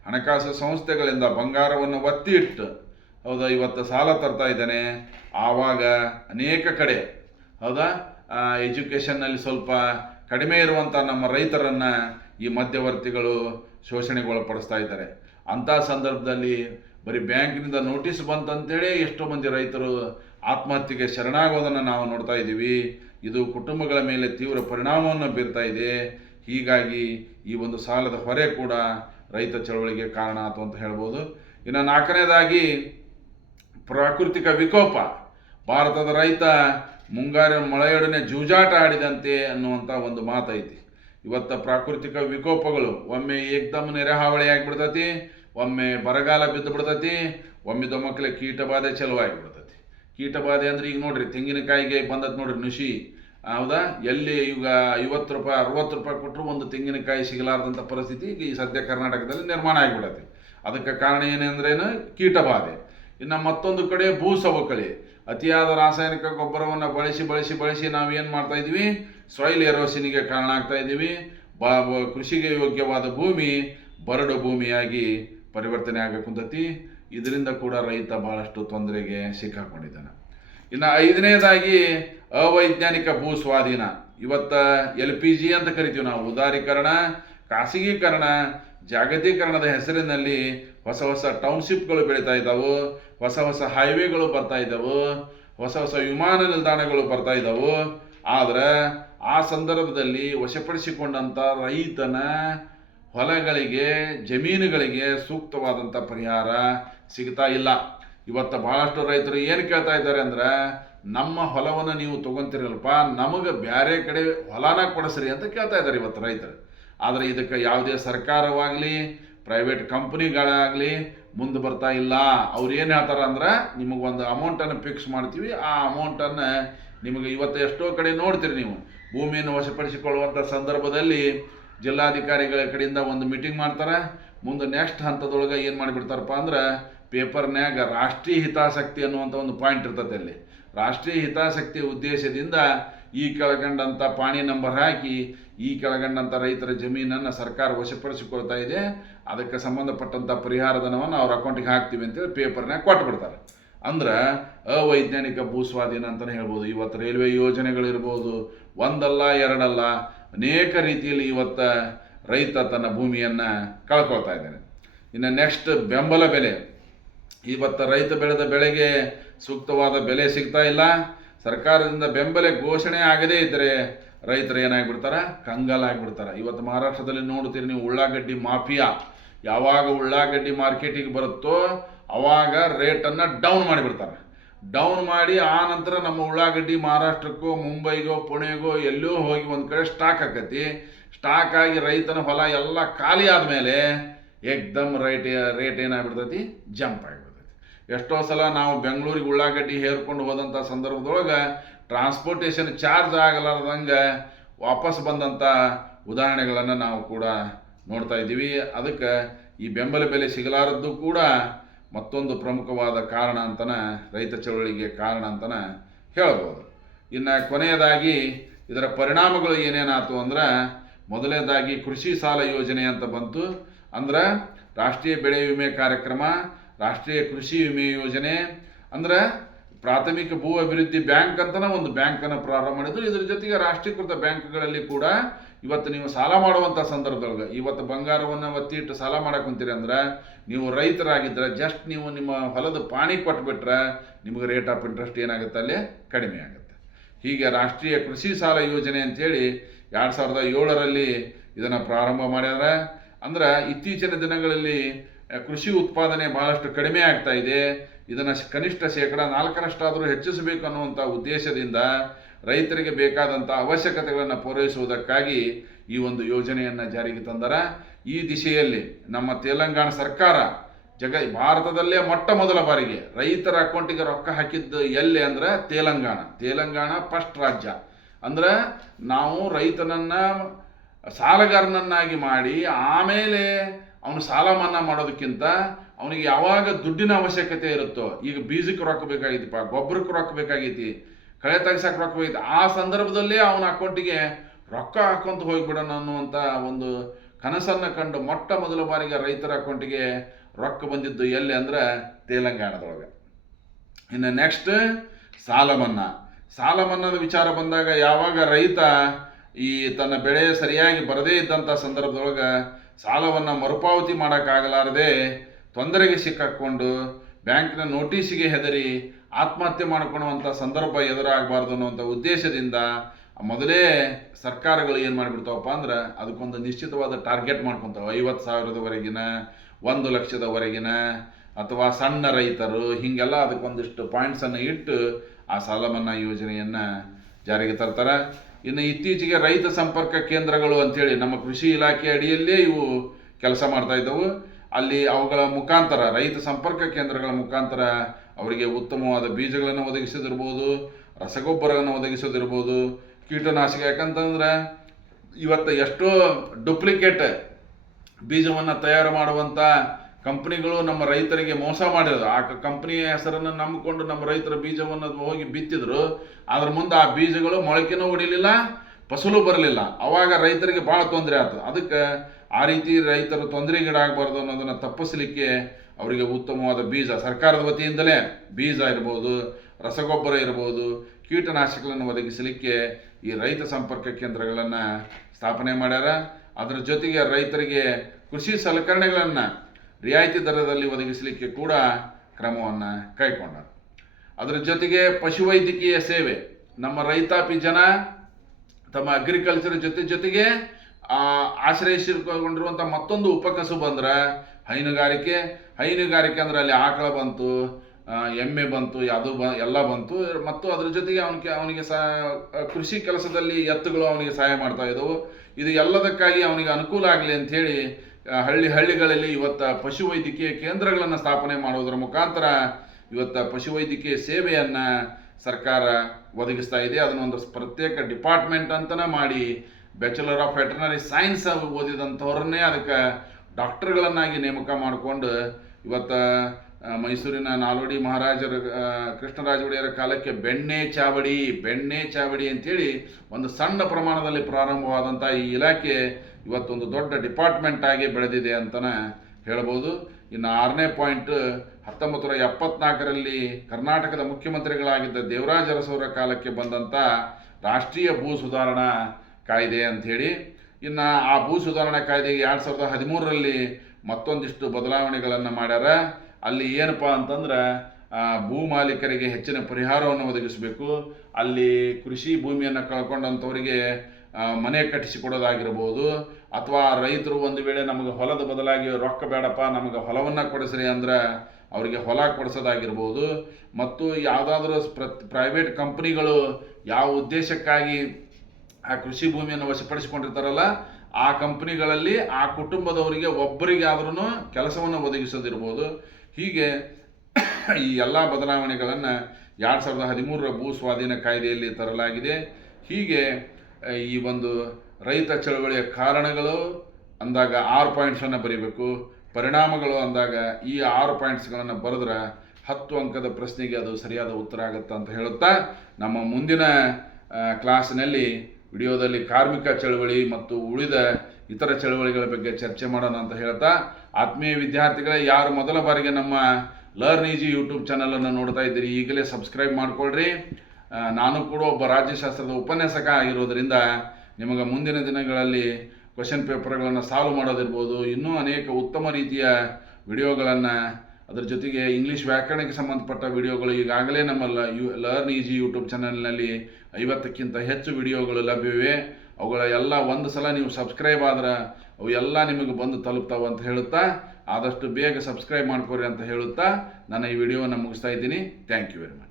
ಹಣಕಾಸು ಸಂಸ್ಥೆಗಳಿಂದ ಬಂಗಾರವನ್ನು ಒತ್ತಿ ಇಟ್ಟು ಹೌದಾ ಇವತ್ತು ಸಾಲ ತರ್ತಾ ಇದ್ದಾನೆ. ಆವಾಗ ಅನೇಕ ಕಡೆ ಹೌದಾ ಎಜುಕೇಷನ್ನಲ್ಲಿ ಸ್ವಲ್ಪ ಕಡಿಮೆ ಇರುವಂಥ ನಮ್ಮ ರೈತರನ್ನು ಈ ಮಧ್ಯವರ್ತಿಗಳು ಶೋಷಣೆಗೊಳಪಡಿಸ್ತಾ ಇದ್ದಾರೆ. ಅಂಥ ಸಂದರ್ಭದಲ್ಲಿ ಬರೀ ಬ್ಯಾಂಕಿನಿಂದ ನೋಟಿಸ್ ಬಂತಂತೇಳಿ ಎಷ್ಟೋ ಮಂದಿ ರೈತರು ಆತ್ಮಹತ್ಯೆಗೆ ಶರಣಾಗೋದನ್ನು ನಾವು ನೋಡ್ತಾ ಇದ್ದೀವಿ. ಇದು ಕುಟುಂಬಗಳ ಮೇಲೆ ತೀವ್ರ ಪರಿಣಾಮವನ್ನು ಬೀರ್ತಾ ಇದೆ. ಹೀಗಾಗಿ ಈ ಒಂದು ಸಾಲದ ಹೊರೆ ಕೂಡ ರೈತ ಚಳವಳಿಗೆ ಕಾರಣ ಆಯಿತು ಅಂತ ಹೇಳ್ಬೋದು. ಇನ್ನು ನಾಲ್ಕನೇದಾಗಿ ಪ್ರಾಕೃತಿಕ ವಿಕೋಪ. ಭಾರತದ ರೈತ ಮುಂಗಾರಿನ ಮಳೆಯೊಡನೆ ಜೂಜಾಟ ಆಡಿದಂತೆ ಅನ್ನುವಂಥ ಒಂದು ಮಾತೈತಿ. ಇವತ್ತು ಪ್ರಾಕೃತಿಕ ವಿಕೋಪಗಳು ಒಮ್ಮೆ ಏಕ್ದಮ್ ನೆರೆ ಹಾವಳಿ ಆಗಿಬಿಡ್ತೈತಿ, ಒಮ್ಮೆ ಬರಗಾಲ ಬಿದ್ದು ಬಿಡ್ತೈತಿ, ಒಮ್ಮಿದೊಮ್ಮಕ್ಕಲೆ ಕೀಟಬಾಧೆ ಚಲುವಾಗಿಬಿಡ್ತೈತಿ. ಕೀಟಬಾಧೆ ಅಂದ್ರೆ ಈಗ ನೋಡ್ರಿ ತೆಂಗಿನಕಾಯಿಗೆ ಬಂದದ್ದು ನೋಡ್ರಿ ನುಷಿ, ಹೌದಾ? ಎಲ್ಲಿ ಈಗ 50 ರೂಪಾಯಿ 60 ರೂಪಾಯಿ ಕೊಟ್ಟರು ಒಂದು ತೆಂಗಿನಕಾಯಿ ಸಿಗಲಾರ್ದಂಥ ಪರಿಸ್ಥಿತಿ ಈಗ ಈ ಸದ್ಯ ಕರ್ನಾಟಕದಲ್ಲಿ ನಿರ್ಮಾಣ ಆಗಿಬಿಡತ್ತೆ. ಅದಕ್ಕೆ ಕಾರಣ ಏನೆಂದ್ರೇನು? ಕೀಟಬಾಧೆ. ಇನ್ನು ಮತ್ತೊಂದು ಕಡೆ ಭೂ ಸವಕಳಿ, ಅತಿಯಾದ ರಾಸಾಯನಿಕ ಗೊಬ್ಬರವನ್ನು ಬಳಸಿ ನಾವೇನು ಮಾಡ್ತಾ ಇದ್ವಿ? ಸಾಯಿಲ್ ಎರೋಷನ್ಗೆ ಕಾರಣ ಆಗ್ತಾ ಇದ್ದೀವಿ. ಕೃಷಿಗೆ ಯೋಗ್ಯವಾದ ಭೂಮಿ ಬರಡು ಭೂಮಿಯಾಗಿ ಪರಿವರ್ತನೆ ಆಗಕ್ಕುಂತತಿ. ಇದರಿಂದ ಕೂಡ ರೈತ ಬಹಳಷ್ಟು ತೊಂದರೆಗೆ ಸಿಕ್ಕಾಕೊಂಡಿದ್ದಾನೆ. ಇನ್ನು 5ನೇದಾಗಿ ಅವೈಜ್ಞಾನಿಕ ಭೂ ಸ್ವಾಧೀನ. ಇವತ್ತು LPG ಅಂತ ಕರಿತೀವಿ ನಾವು. ಉದಾರೀಕರಣ, ಖಾಸಗೀಕರಣ, ಜಾಗತೀಕರಣದ ಹೆಸರಿನಲ್ಲಿ ಹೊಸ ಟೌನ್ಶಿಪ್ಗಳು ಬೆಳೀತಾ ಇದ್ದಾವೆ, ಹೊಸ ಹೈವೇಗಳು ಬರ್ತಾ ಇದ್ದಾವೆ, ಹೊಸ ವಿಮಾನ ನಿಲ್ದಾಣಗಳು ಬರ್ತಾ ಇದ್ದಾವೆ. ಆದರೆ ಆ ಸಂದರ್ಭದಲ್ಲಿ ವಶಪಡಿಸಿಕೊಂಡಂಥ ರೈತನ ಹೊಲಗಳಿಗೆ, ಜಮೀನುಗಳಿಗೆ ಸೂಕ್ತವಾದಂಥ ಪರಿಹಾರ ಸಿಗ್ತಾ ಇಲ್ಲ. ಇವತ್ತು ಬಹಳಷ್ಟು ರೈತರು ಏನು ಕೇಳ್ತಾ ಇದ್ದಾರೆ ಅಂದ್ರೆ, ನಮ್ಮ ಹೊಲವನ್ನು ನೀವು ತೊಗೊಂತಿರಲ್ಪ, ನಮಗೆ ಬೇರೆ ಕಡೆ ಹೊಲನ ಕೊಡಿಸ್ರಿ ಅಂತ ಕೇಳ್ತಾ ಇದ್ದಾರೆ ಇವತ್ತು ರೈತರು. ಆದರೆ ಇದಕ್ಕೆ ಯಾವುದೇ ಸರ್ಕಾರವಾಗಲಿ ಪ್ರೈವೇಟ್ ಕಂಪ್ನಿಗಳಾಗಲಿ ಮುಂದೆ ಬರ್ತಾ ಇಲ್ಲ. ಅವ್ರು ಏನು ಹೇಳ್ತಾರೆ ಅಂದ್ರೆ, ನಿಮಗೊಂದು ಅಮೌಂಟನ್ನು ಫಿಕ್ಸ್ ಮಾಡ್ತೀವಿ, ಆ ಅಮೌಂಟನ್ನು ನಿಮಗೆ ಇವತ್ತು ಎಷ್ಟೋ ಕಡೆ ನೋಡ್ತೀರಿ ನೀವು, ಭೂಮಿಯನ್ನು ವಶಪಡಿಸಿಕೊಳ್ಳುವಂಥ ಸಂದರ್ಭದಲ್ಲಿ ಜಿಲ್ಲಾಧಿಕಾರಿಗಳ ಕಡೆಯಿಂದ ಒಂದು ಮೀಟಿಂಗ್ ಮಾಡ್ತಾರೆ. ಮುಂದೆ ನೆಕ್ಸ್ಟ್ ಹಂತದೊಳಗೆ ಏನು ಮಾಡಿಬಿಡ್ತಾರಪ್ಪ ಅಂದ್ರೆ, ಪೇಪರ್ನ್ಯಾಗ ರಾಷ್ಟ್ರೀಯ ಹಿತಾಸಕ್ತಿ ಅನ್ನುವಂಥ ಒಂದು ಪಾಯಿಂಟ್ ಇರ್ತದೆ. ಅಲ್ಲಿ ರಾಷ್ಟ್ರೀಯ ಹಿತಾಸಕ್ತಿ ಉದ್ದೇಶದಿಂದ ಈ ಕೆಳಗಂಡಂಥ ಪಾಣಿ ನಂಬರ್ ಹಾಕಿ ಈ ಕೆಳಗಂಡಂಥ ರೈತರ ಜಮೀನನ್ನು ಸರ್ಕಾರ ವಶಪಡಿಸಿಕೊಳ್ತಾ ಇದೆ, ಅದಕ್ಕೆ ಸಂಬಂಧಪಟ್ಟಂಥ ಪರಿಹಾರ ಧನವನ್ನು ಅವ್ರ ಅಕೌಂಟಿಗೆ ಹಾಕ್ತೀವಿ ಅಂತೇಳಿ ಪೇಪರ್ನ್ಯಾಗ ಕೊಟ್ಬಿಡ್ತಾರೆ. ಅಂದ್ರೆ ಅವೈಜ್ಞಾನಿಕ ಭೂ ಸ್ವಾಧೀನ ಅಂತಲೇ ಹೇಳ್ಬೋದು. ಇವತ್ತು ರೈಲ್ವೆ ಯೋಜನೆಗಳಿರ್ಬೋದು, ಒಂದಲ್ಲ ಎರಡಲ್ಲ, ಅನೇಕ ರೀತಿಯಲ್ಲಿ ಇವತ್ತು ರೈತ ತನ್ನ ಭೂಮಿಯನ್ನು ಕಳ್ಕೊಳ್ತಾ ಇದ್ದಾನೆ. ಇನ್ನು ನೆಕ್ಸ್ಟ್ ಬೆಂಬಲ ಬೆಲೆ. ಇವತ್ತು ರೈತ ಬೆಳೆದ ಬೆಳೆಗೆ ಸೂಕ್ತವಾದ ಬೆಲೆ ಸಿಗ್ತಾ ಇಲ್ಲ. ಸರ್ಕಾರದಿಂದ ಬೆಂಬಲ ಘೋಷಣೆ ಆಗದೇ ಇದ್ದರೆ ರೈತರು ಏನಾಗ್ಬಿಡ್ತಾರೆ? ಕಂಗಾಲಾಗಿಬಿಡ್ತಾರೆ. ಇವತ್ತು ಮಹಾರಾಷ್ಟ್ರದಲ್ಲಿ ನೋಡ್ತೀರಿ ನೀವು, ಉಳ್ಳಾಗಡ್ಡಿ ಮಾಫಿಯಾ. ಯಾವಾಗ ಉಳ್ಳಾಗಡ್ಡಿ ಮಾರ್ಕೆಟಿಗೆ ಬರುತ್ತೋ ಅವಾಗ ರೇಟನ್ನು ಡೌನ್ ಮಾಡಿಬಿಡ್ತಾರೆ. ಡೌನ್ ಮಾಡಿ ಆ ನಂತರ ನಮ್ಮ ಉಳ್ಳಾಗಡ್ಡಿ ಮಹಾರಾಷ್ಟ್ರಕ್ಕೋ, ಮುಂಬೈಗೋ, ಪುಣೆಗೋ ಎಲ್ಲೋ ಹೋಗಿ ಒಂದು ಕಡೆ ಸ್ಟಾಕ್ ಆಕತಿ. ಸ್ಟಾಕ್ ಆಗಿ ರೈತನ ಹೊಲ ಎಲ್ಲ ಖಾಲಿ ಆದಮೇಲೆ ಏಕ್ದಮ್ ರೇಟ್ ಏನಾಗ್ಬಿಡ್ತೈತಿ? ಜಂಪ್ ಆಗಿಬಿಡ್ತೈತಿ. ಎಷ್ಟೋ ಸಲ ನಾವು ಬೆಂಗಳೂರಿಗೆ ಉಳ್ಳಾಗಡ್ಡಿ ಹೇರ್ಕೊಂಡು ಹೋದಂಥ ಸಂದರ್ಭದೊಳಗೆ ಟ್ರಾನ್ಸ್ಪೋರ್ಟೇಷನ್ ಚಾರ್ಜ್ ಆಗಲಾರ್ದಂಗೆ ವಾಪಸ್ ಬಂದಂಥ ಉದಾಹರಣೆಗಳನ್ನು ನಾವು ಕೂಡ ನೋಡ್ತಾ ಇದ್ದೀವಿ. ಅದಕ್ಕೆ ಈ ಬೆಂಬಲ ಬೆಲೆ ಸಿಗಲಾರದ್ದು ಕೂಡ ಮತ್ತೊಂದು ಪ್ರಮುಖವಾದ ಕಾರಣ ಅಂತಲೇ, ರೈತ ಚಳವಳಿಗೆ ಕಾರಣ ಅಂತಲೇ ಹೇಳ್ಬೋದು. ಇನ್ನು ಕೊನೆಯದಾಗಿ ಇದರ ಪರಿಣಾಮಗಳು ಏನೇನಾಯ್ತು ಅಂದ್ರೆ, ಮೊದಲನೇದಾಗಿ ಕೃಷಿ ಸಾಲ ಯೋಜನೆ ಅಂತ ಬಂತು. ಅಂದ್ರೆ ರಾಷ್ಟ್ರೀಯ ಬೆಳೆ ವಿಮೆ ಕಾರ್ಯಕ್ರಮ, ರಾಷ್ಟ್ರೀಯ ಕೃಷಿ ವಿಮೆ ಯೋಜನೆ, ಅಂದ್ರೆ ಪ್ರಾಥಮಿಕ ಭೂ ಅಭಿವೃದ್ಧಿ ಬ್ಯಾಂಕ್ ಅಂತಲೇ ಒಂದು ಬ್ಯಾಂಕನ್ನು ಪ್ರಾರಂಭ ಮಾಡಿದ್ರು. ಇದ್ರ ಜೊತೆಗೆ ರಾಷ್ಟ್ರೀಕೃತ ಬ್ಯಾಂಕ್ಗಳಲ್ಲಿ ಕೂಡ ಇವತ್ತು ನೀವು ಸಾಲ ಮಾಡುವಂಥ ಸಂದರ್ಭದೊಳಗೆ, ಇವತ್ತು ಬಂಗಾರವನ್ನು ಒತ್ತಿ ಇಟ್ಟು ಸಾಲ ಮಾಡಕ್ಕೆ ಕುಂತೀರಿ ಅಂದ್ರೆ, ನೀವು ರೈತರಾಗಿದ್ದರೆ ಜಸ್ಟ್ ನೀವು ನಿಮ್ಮ ಹೊಲದ ಪಾಣಿ ಕೊಟ್ಬಿಟ್ರೆ ನಿಮಗೆ ರೇಟ್ ಆಫ್ ಇಂಟ್ರೆಸ್ಟ್ ಏನಾಗುತ್ತೆ? ಅಲ್ಲಿ ಕಡಿಮೆ ಆಗುತ್ತೆ. ಹೀಗೆ ರಾಷ್ಟ್ರೀಯ ಕೃಷಿ ಸಾಲ ಯೋಜನೆ ಅಂಥೇಳಿ 2007ರಲ್ಲಿ ಇದನ್ನು ಪ್ರಾರಂಭ ಮಾಡ್ಯಾರ. ಅಂದ್ರೆ ಇತ್ತೀಚಿನ ದಿನಗಳಲ್ಲಿ ಕೃಷಿ ಉತ್ಪಾದನೆ ಬಹಳಷ್ಟು ಕಡಿಮೆ ಆಗ್ತಾ ಇದೆ. ಇದನ್ನು ಕನಿಷ್ಠ 4% ಹೆಚ್ಚಿಸಬೇಕು ಅನ್ನುವಂಥ ಉದ್ದೇಶದಿಂದ ರೈತರಿಗೆ ಬೇಕಾದಂಥ ಅವಶ್ಯಕತೆಗಳನ್ನು ಪೂರೈಸುವುದಕ್ಕಾಗಿ ಈ ಒಂದು ಯೋಜನೆಯನ್ನು ಜಾರಿಗೆ ತಂದರ. ಈ ದಿಶೆಯಲ್ಲಿ ನಮ್ಮ ತೆಲಂಗಾಣ ಸರ್ಕಾರ ಭಾರತದಲ್ಲೇ ಮೊಟ್ಟ ಮೊದಲ ಬಾರಿಗೆ ರೈತರ ಅಕೌಂಟಿಗೆ ರೊಕ್ಕ ಹಾಕಿದ್ದು ಎಲ್ಲಿ ಅಂದ್ರೆ ತೆಲಂಗಾಣ ಫಸ್ಟ್ ರಾಜ್ಯ. ಅಂದ್ರೆ ನಾವು ರೈತನನ್ನು ಸಾಲಗಾರನನ್ನಾಗಿ ಮಾಡಿ ಆಮೇಲೆ ಅವನು ಸಾಲ ಮನ್ನಾ ಮಾಡೋದಕ್ಕಿಂತ ಅವನಿಗೆ ಯಾವಾಗ ದುಡ್ಡಿನ ಅವಶ್ಯಕತೆ ಇರುತ್ತೋ, ಈಗ ಬೀಜಕ್ಕೆ ರೊಕ್ಕ ಬೇಕಾಗಿತ್ತಪ್ಪ, ಗೊಬ್ಬರಕ್ಕೆ ರೊಕ್ಕ ಬೇಕಾಗೈತಿ, ಕಳೆ ತೆಗ್ಸಕ್ಕೆ ರೊಕ್ಕ ಬೇಕಾಗಿತ್ತು, ಆ ಸಂದರ್ಭದಲ್ಲೇ ಅವನ ಅಕೌಂಟಿಗೆ ರೊಕ್ಕ ಹಾಕೊಂತ ಹೋಗಿಬಿಡೋಣ ಅನ್ನುವಂಥ ಒಂದು ಕನಸನ್ನು ಕಂಡು ಮೊಟ್ಟ ಮೊದಲ ಬಾರಿಗೆ ರೈತರ ಅಕೌಂಟಿಗೆ ರೊಕ್ಕ ಬಂದಿದ್ದು ಎಲ್ಲಿ ಅಂದ್ರೆ ತೆಲಂಗಾಣದೊಳಗೆ. ಇನ್ನು ನೆಕ್ಸ್ಟ್ ಸಾಲ ಮನ್ನಾದ ವಿಚಾರ ಬಂದಾಗ, ಯಾವಾಗ ರೈತ ಈ ತನ್ನ ಬೆಳೆ ಸರಿಯಾಗಿ ಬರದೇ ಇದ್ದಂಥ ಸಂದರ್ಭದೊಳಗೆ ಸಾಲವನ್ನು ಮರುಪಾವತಿ ಮಾಡೋಕ್ಕಾಗಲಾರದೆ ತೊಂದರೆಗೆ ಸಿಕ್ಕಾಕ್ಕೊಂಡು ಬ್ಯಾಂಕಿನ ನೋಟಿಸಿಗೆ ಹೆದರಿ ಆತ್ಮಹತ್ಯೆ ಮಾಡಿಕೊಳ್ಳುವಂಥ ಸಂದರ್ಭ ಎದುರಾಗಬಾರ್ದು ಅನ್ನುವಂಥ ಉದ್ದೇಶದಿಂದ ಮೊದಲೇ ಸರ್ಕಾರಗಳು ಏನು ಮಾಡಿಬಿಡ್ತಾವಪ್ಪ ಅಂದ್ರೆ, ಅದಕ್ಕೊಂದು ನಿಶ್ಚಿತವಾದ ಟಾರ್ಗೆಟ್ ಮಾಡ್ಕೊತಾವೆ. 50,000ದವರೆಗಿನ, 1 ಲಕ್ಷದವರೆಗಿನ, ಅಥವಾ ಸಣ್ಣ ರೈತರು, ಹೀಗೆಲ್ಲ ಅದಕ್ಕೊಂದಿಷ್ಟು ಪಾಯಿಂಟ್ಸನ್ನು ಇಟ್ಟು ಆ ಸಾಲ ಮನ್ನಾ ಯೋಜನೆಯನ್ನು ಜಾರಿಗೆ ತರ್ತಾರೆ. ಇನ್ನು ಇತ್ತೀಚೆಗೆ ರೈತ ಸಂಪರ್ಕ ಕೇಂದ್ರಗಳು ಅಂಥೇಳಿ ನಮ್ಮ ಕೃಷಿ ಇಲಾಖೆ ಅಡಿಯಲ್ಲೇ ಇವು ಕೆಲಸ ಮಾಡ್ತಾ ಇದ್ದವು. ಅಲ್ಲಿ ಅವುಗಳ ಮುಖಾಂತರ ರೈತ ಸಂಪರ್ಕ ಕೇಂದ್ರಗಳ ಮುಖಾಂತರ ಅವರಿಗೆ ಉತ್ತಮವಾದ ಬೀಜಗಳನ್ನು ಒದಗಿಸೋದಿರ್ಬೋದು, ರಸಗೊಬ್ಬರವನ್ನು ಒದಗಿಸೋದಿರ್ಬೋದು, ಕೀಟನಾಶಕ. ಯಾಕಂತಂದ್ರೆ ಇವತ್ತು ಎಷ್ಟೋ ಡೂಪ್ಲಿಕೇಟ್ ಬೀಜವನ್ನು ತಯಾರು ಮಾಡುವಂಥ ಕಂಪ್ನಿಗಳು ನಮ್ಮ ರೈತರಿಗೆ ಮೋಸ ಮಾಡಿರೋದು. ಆ ಕಂಪ್ನಿಯ ಹೆಸರನ್ನು ನಂಬಿಕೊಂಡು ನಮ್ಮ ರೈತರ ಬೀಜವನ್ನು ಹೋಗಿ ಬಿತ್ತಿದ್ರು. ಅದ್ರ ಮುಂದೆ ಆ ಬೀಜಗಳು ಮೊಳಕೆನೂ ಹೊಡಿಲಿಲ್ಲ, ಫಸಲು ಬರಲಿಲ್ಲ. ಅವಾಗ ರೈತರಿಗೆ ಭಾಳ ತೊಂದರೆ ಆಗ್ತದೆ. ಅದಕ್ಕೆ ಆ ರೀತಿ ರೈತರು ತೊಂದರೆಗೀಡಾಗಬಾರ್ದು ಅನ್ನೋದನ್ನು ತಪ್ಪಿಸಲಿಕ್ಕೆ ಅವರಿಗೆ ಉತ್ತಮವಾದ ಬೀಜ ಸರ್ಕಾರದ ವತಿಯಿಂದಲೇ ಬೀಜ ಇರ್ಬೋದು, ರಸಗೊಬ್ಬರ ಇರ್ಬೋದು, ಕೀಟನಾಶಕಗಳನ್ನು ಒದಗಿಸಲಿಕ್ಕೆ ಈ ರೈತ ಸಂಪರ್ಕ ಕೇಂದ್ರಗಳನ್ನು ಸ್ಥಾಪನೆ ಮಾಡ್ಯಾರ. ಅದರ ಜೊತೆಗೆ ರೈತರಿಗೆ ಕೃಷಿ ಸಲಕರಣೆಗಳನ್ನು ರಿಯಾಯಿತಿ ದರದಲ್ಲಿ ಒದಗಿಸಲಿಕ್ಕೆ ಕೂಡ ಕ್ರಮವನ್ನು ಕೈಗೊಂಡಾರ. ಅದರ ಜೊತೆಗೆ ಪಶುವೈದ್ಯಕೀಯ ಸೇವೆ, ನಮ್ಮ ರೈತಾಪಿ ಜನ ತಮ್ಮ ಅಗ್ರಿಕಲ್ಚರ್ ಜೊತೆಗೆ ಆಶ್ರಯಿಸಿಕೊಂಡಿರುವಂಥ ಮತ್ತೊಂದು ಉಪಕಸಬು ಅಂದ್ರೆ ಹೈನುಗಾರಿಕೆ ಅಂದ್ರೆ ಅಲ್ಲಿ ಆಕಳ ಬಂತು, ಎಮ್ಮೆ ಬಂತು, ಅದು ಎಲ್ಲ ಬಂತು. ಮತ್ತು ಅದ್ರ ಜೊತೆಗೆ ಅವನಿಗೆ ಕೃಷಿ ಕೆಲಸದಲ್ಲಿ ಎತ್ತುಗಳು ಅವನಿಗೆ ಸಹಾಯ ಮಾಡ್ತಾ ಇದ್ದವು. ಇದು ಎಲ್ಲದಕ್ಕಾಗಿ ಅವನಿಗೆ ಅನುಕೂಲ ಆಗಲಿ ಅಂಥೇಳಿ ಹಳ್ಳಿಗಳಲ್ಲಿ ಇವತ್ತು ಪಶುವೈದ್ಯಕೀಯ ಕೇಂದ್ರಗಳನ್ನು ಸ್ಥಾಪನೆ ಮಾಡೋದ್ರ ಮುಖಾಂತರ ಇವತ್ತು ಪಶುವೈದ್ಯಕೀಯ ಸೇವೆಯನ್ನು ಸರ್ಕಾರ ಒದಗಿಸ್ತಾ ಇದೆ. ಅದನ್ನೊಂದು ಪ್ರತ್ಯೇಕ ಡಿಪಾರ್ಟ್ಮೆಂಟ್ ಅಂತಲೇ ಮಾಡಿ ಬ್ಯಾಚುಲರ್ ಆಫ್ ವೆಟರ್ನರಿ ಸೈನ್ಸ್ ಓದಿದಂಥವ್ರನ್ನೇ ಅದಕ್ಕೆ ಡಾಕ್ಟರ್ಗಳನ್ನಾಗಿ ನೇಮಕ ಮಾಡಿಕೊಂಡು ಇವತ್ತು ಮೈಸೂರಿನ ನಾಲ್ವಡಿ ಮಹಾರಾಜರ ಕೃಷ್ಣರಾಜ ಒಡೆಯರ ಕಾಲಕ್ಕೆ ಬೆಣ್ಣೆ ಚಾವಡಿ ಅಂಥೇಳಿ ಒಂದು ಸಣ್ಣ ಪ್ರಮಾಣದಲ್ಲಿ ಪ್ರಾರಂಭವಾದಂಥ ಈ ಇಲಾಖೆ ಇವತ್ತೊಂದು ದೊಡ್ಡ ಡಿಪಾರ್ಟ್ಮೆಂಟ್ ಆಗಿ ಬೆಳೆದಿದೆ ಅಂತಲೇ ಹೇಳ್ಬೋದು. ಇನ್ನು 6ನೇ ಪಾಯಿಂಟ್, 1974ರಲ್ಲಿ ಕರ್ನಾಟಕದ ಮುಖ್ಯಮಂತ್ರಿಗಳಾಗಿದ್ದ ದೇವರಾಜ ಅರಸವರ ಕಾಲಕ್ಕೆ ಬಂದಂಥ ರಾಷ್ಟ್ರೀಯ ಭೂ ಸುಧಾರಣಾ ಕಾಯ್ದೆ ಅಂಥೇಳಿ. ಇನ್ನು ಆ ಭೂ ಸುಧಾರಣಾ ಕಾಯ್ದೆಗೆ 2013ರಲ್ಲಿ ಮತ್ತೊಂದಿಷ್ಟು ಬದಲಾವಣೆಗಳನ್ನು ಮಾಡ್ಯಾರ. ಅಲ್ಲಿ ಏನಪ್ಪ ಅಂತಂದ್ರೆ ಭೂ ಮಾಲೀಕರಿಗೆ ಹೆಚ್ಚಿನ ಪರಿಹಾರವನ್ನು ಒದಗಿಸಬೇಕು. ಅಲ್ಲಿ ಕೃಷಿ ಭೂಮಿಯನ್ನು ಕಳ್ಕೊಂಡಂಥವರಿಗೆ ಮನೆ ಕಟ್ಟಿಸಿಕೊಡೋದಾಗಿರ್ಬೋದು, ಅಥವಾ ರೈತರು ಒಂದು ವೇಳೆ ನಮಗೆ ಹೊಲದ ಬದಲಾಗಿ ರೊಕ್ಕ ಬೇಡಪ್ಪ ನಮಗೆ ಹೊಲವನ್ನು ಕೊಡಿಸ್ರಿ ಅಂದ್ರೆ ಅವರಿಗೆ ಹೊಲ ಕೊಡಿಸೋದಾಗಿರ್ಬೋದು. ಮತ್ತು ಯಾವುದಾದ್ರೂ ಪ್ರೈವೇಟ್ ಕಂಪ್ನಿಗಳು ಯಾವ ಉದ್ದೇಶಕ್ಕಾಗಿ ಆ ಕೃಷಿ ಭೂಮಿಯನ್ನು ವಶಪಡಿಸಿಕೊಂಡಿರ್ತಾರಲ್ಲ, ಆ ಕಂಪ್ನಿಗಳಲ್ಲಿ ಆ ಕುಟುಂಬದವರಿಗೆ ಒಬ್ಬರಿಗಾದ್ರೂ ಕೆಲಸವನ್ನು ಒದಗಿಸೋದಿರ್ಬೋದು. ಹೀಗೆ ಈ ಎಲ್ಲ ಬದಲಾವಣೆಗಳನ್ನು 2013ರ ಭೂ ಸ್ವಾಧೀನ ಕಾಯ್ದೆಯಲ್ಲಿ ತರಲಾಗಿದೆ. ಹೀಗೆ ಈ ಒಂದು ರೈತ ಚಳವಳಿಯ ಕಾರಣಗಳು ಅಂದಾಗ 6 ಪಾಯಿಂಟ್ಸನ್ನು ಬರೀಬೇಕು, ಪರಿಣಾಮಗಳು ಅಂದಾಗ ಈ 6 ಪಾಯಿಂಟ್ಸ್ಗಳನ್ನು ಬರೆದ್ರೆ 10 ಅಂಕದ ಪ್ರಶ್ನೆಗೆ ಅದು ಸರಿಯಾದ ಉತ್ತರ ಆಗುತ್ತೆ ಅಂತ ಹೇಳುತ್ತಾ, ನಮ್ಮ ಮುಂದಿನ ಕ್ಲಾಸ್ನಲ್ಲಿ ವಿಡಿಯೋದಲ್ಲಿ ಕಾರ್ಮಿಕ ಚಳವಳಿ ಮತ್ತು ಉಳಿದ ಇತರ ಚಳವಳಿಗಳ ಬಗ್ಗೆ ಚರ್ಚೆ ಮಾಡೋಣ ಅಂತ ಹೇಳ್ತಾ, ಆತ್ಮೀಯ ವಿದ್ಯಾರ್ಥಿಗಳೇ, ಯಾರು ಮೊದಲ ಬಾರಿಗೆ ನಮ್ಮ ಲರ್ನ್ ಈಜಿ ಯೂಟ್ಯೂಬ್ ಚಾನಲನ್ನು ನೋಡ್ತಾ ಇದ್ದೀರಿ, ಈಗಲೇ ಸಬ್ಸ್ಕ್ರೈಬ್ ಮಾಡಿಕೊಳ್ಳ್ರಿ. ನಾನು ಕೂಡ ಒಬ್ಬ ರಾಜ್ಯಶಾಸ್ತ್ರದ ಉಪನ್ಯಾಸಕ ಆಗಿರೋದ್ರಿಂದ ನಿಮಗೆ ಮುಂದಿನ ದಿನಗಳಲ್ಲಿ ಕ್ವೆಶ್ಚನ್ ಪೇಪರ್ಗಳನ್ನು ಸಾಲ್ವ್ ಮಾಡೋದಿರ್ಬೋದು, ಇನ್ನೂ ಅನೇಕ ಉತ್ತಮ ರೀತಿಯ ವಿಡಿಯೋಗಳನ್ನು, ಅದರ ಜೊತೆಗೆ ಇಂಗ್ಲೀಷ್ ವ್ಯಾಕರಣಕ್ಕೆ ಸಂಬಂಧಪಟ್ಟ ವಿಡಿಯೋಗಳು ಈಗಾಗಲೇ ನಮ್ಮ ಲರ್ನ್ ಈಜಿ ಯೂಟ್ಯೂಬ್ ಚಾನಲ್ನಲ್ಲಿ 50ಕ್ಕಿಂತ ಹೆಚ್ಚು ವಿಡಿಯೋಗಳು ಲಭ್ಯವಿವೆ. ಅವುಗಳ ಎಲ್ಲ ಒಂದು ಸಲ ನೀವು ಸಬ್ಸ್ಕ್ರೈಬ್ ಆದ್ರೆ ಅವು ಎಲ್ಲ ನಿಮಗೆ ಬಂದು ತಲುಪ್ತಾವೆ ಅಂತ ಹೇಳುತ್ತಾ, ಆದಷ್ಟು ಬೇಗ ಸಬ್ಸ್ಕ್ರೈಬ್ ಮಾಡ್ಕೊರಿ ಅಂತ ಹೇಳುತ್ತಾ ನನ್ನ ಈ ವಿಡಿಯೋವನ್ನು ಮುಗಿಸ್ತಾ ಇದ್ದೀನಿ. Thank you very much.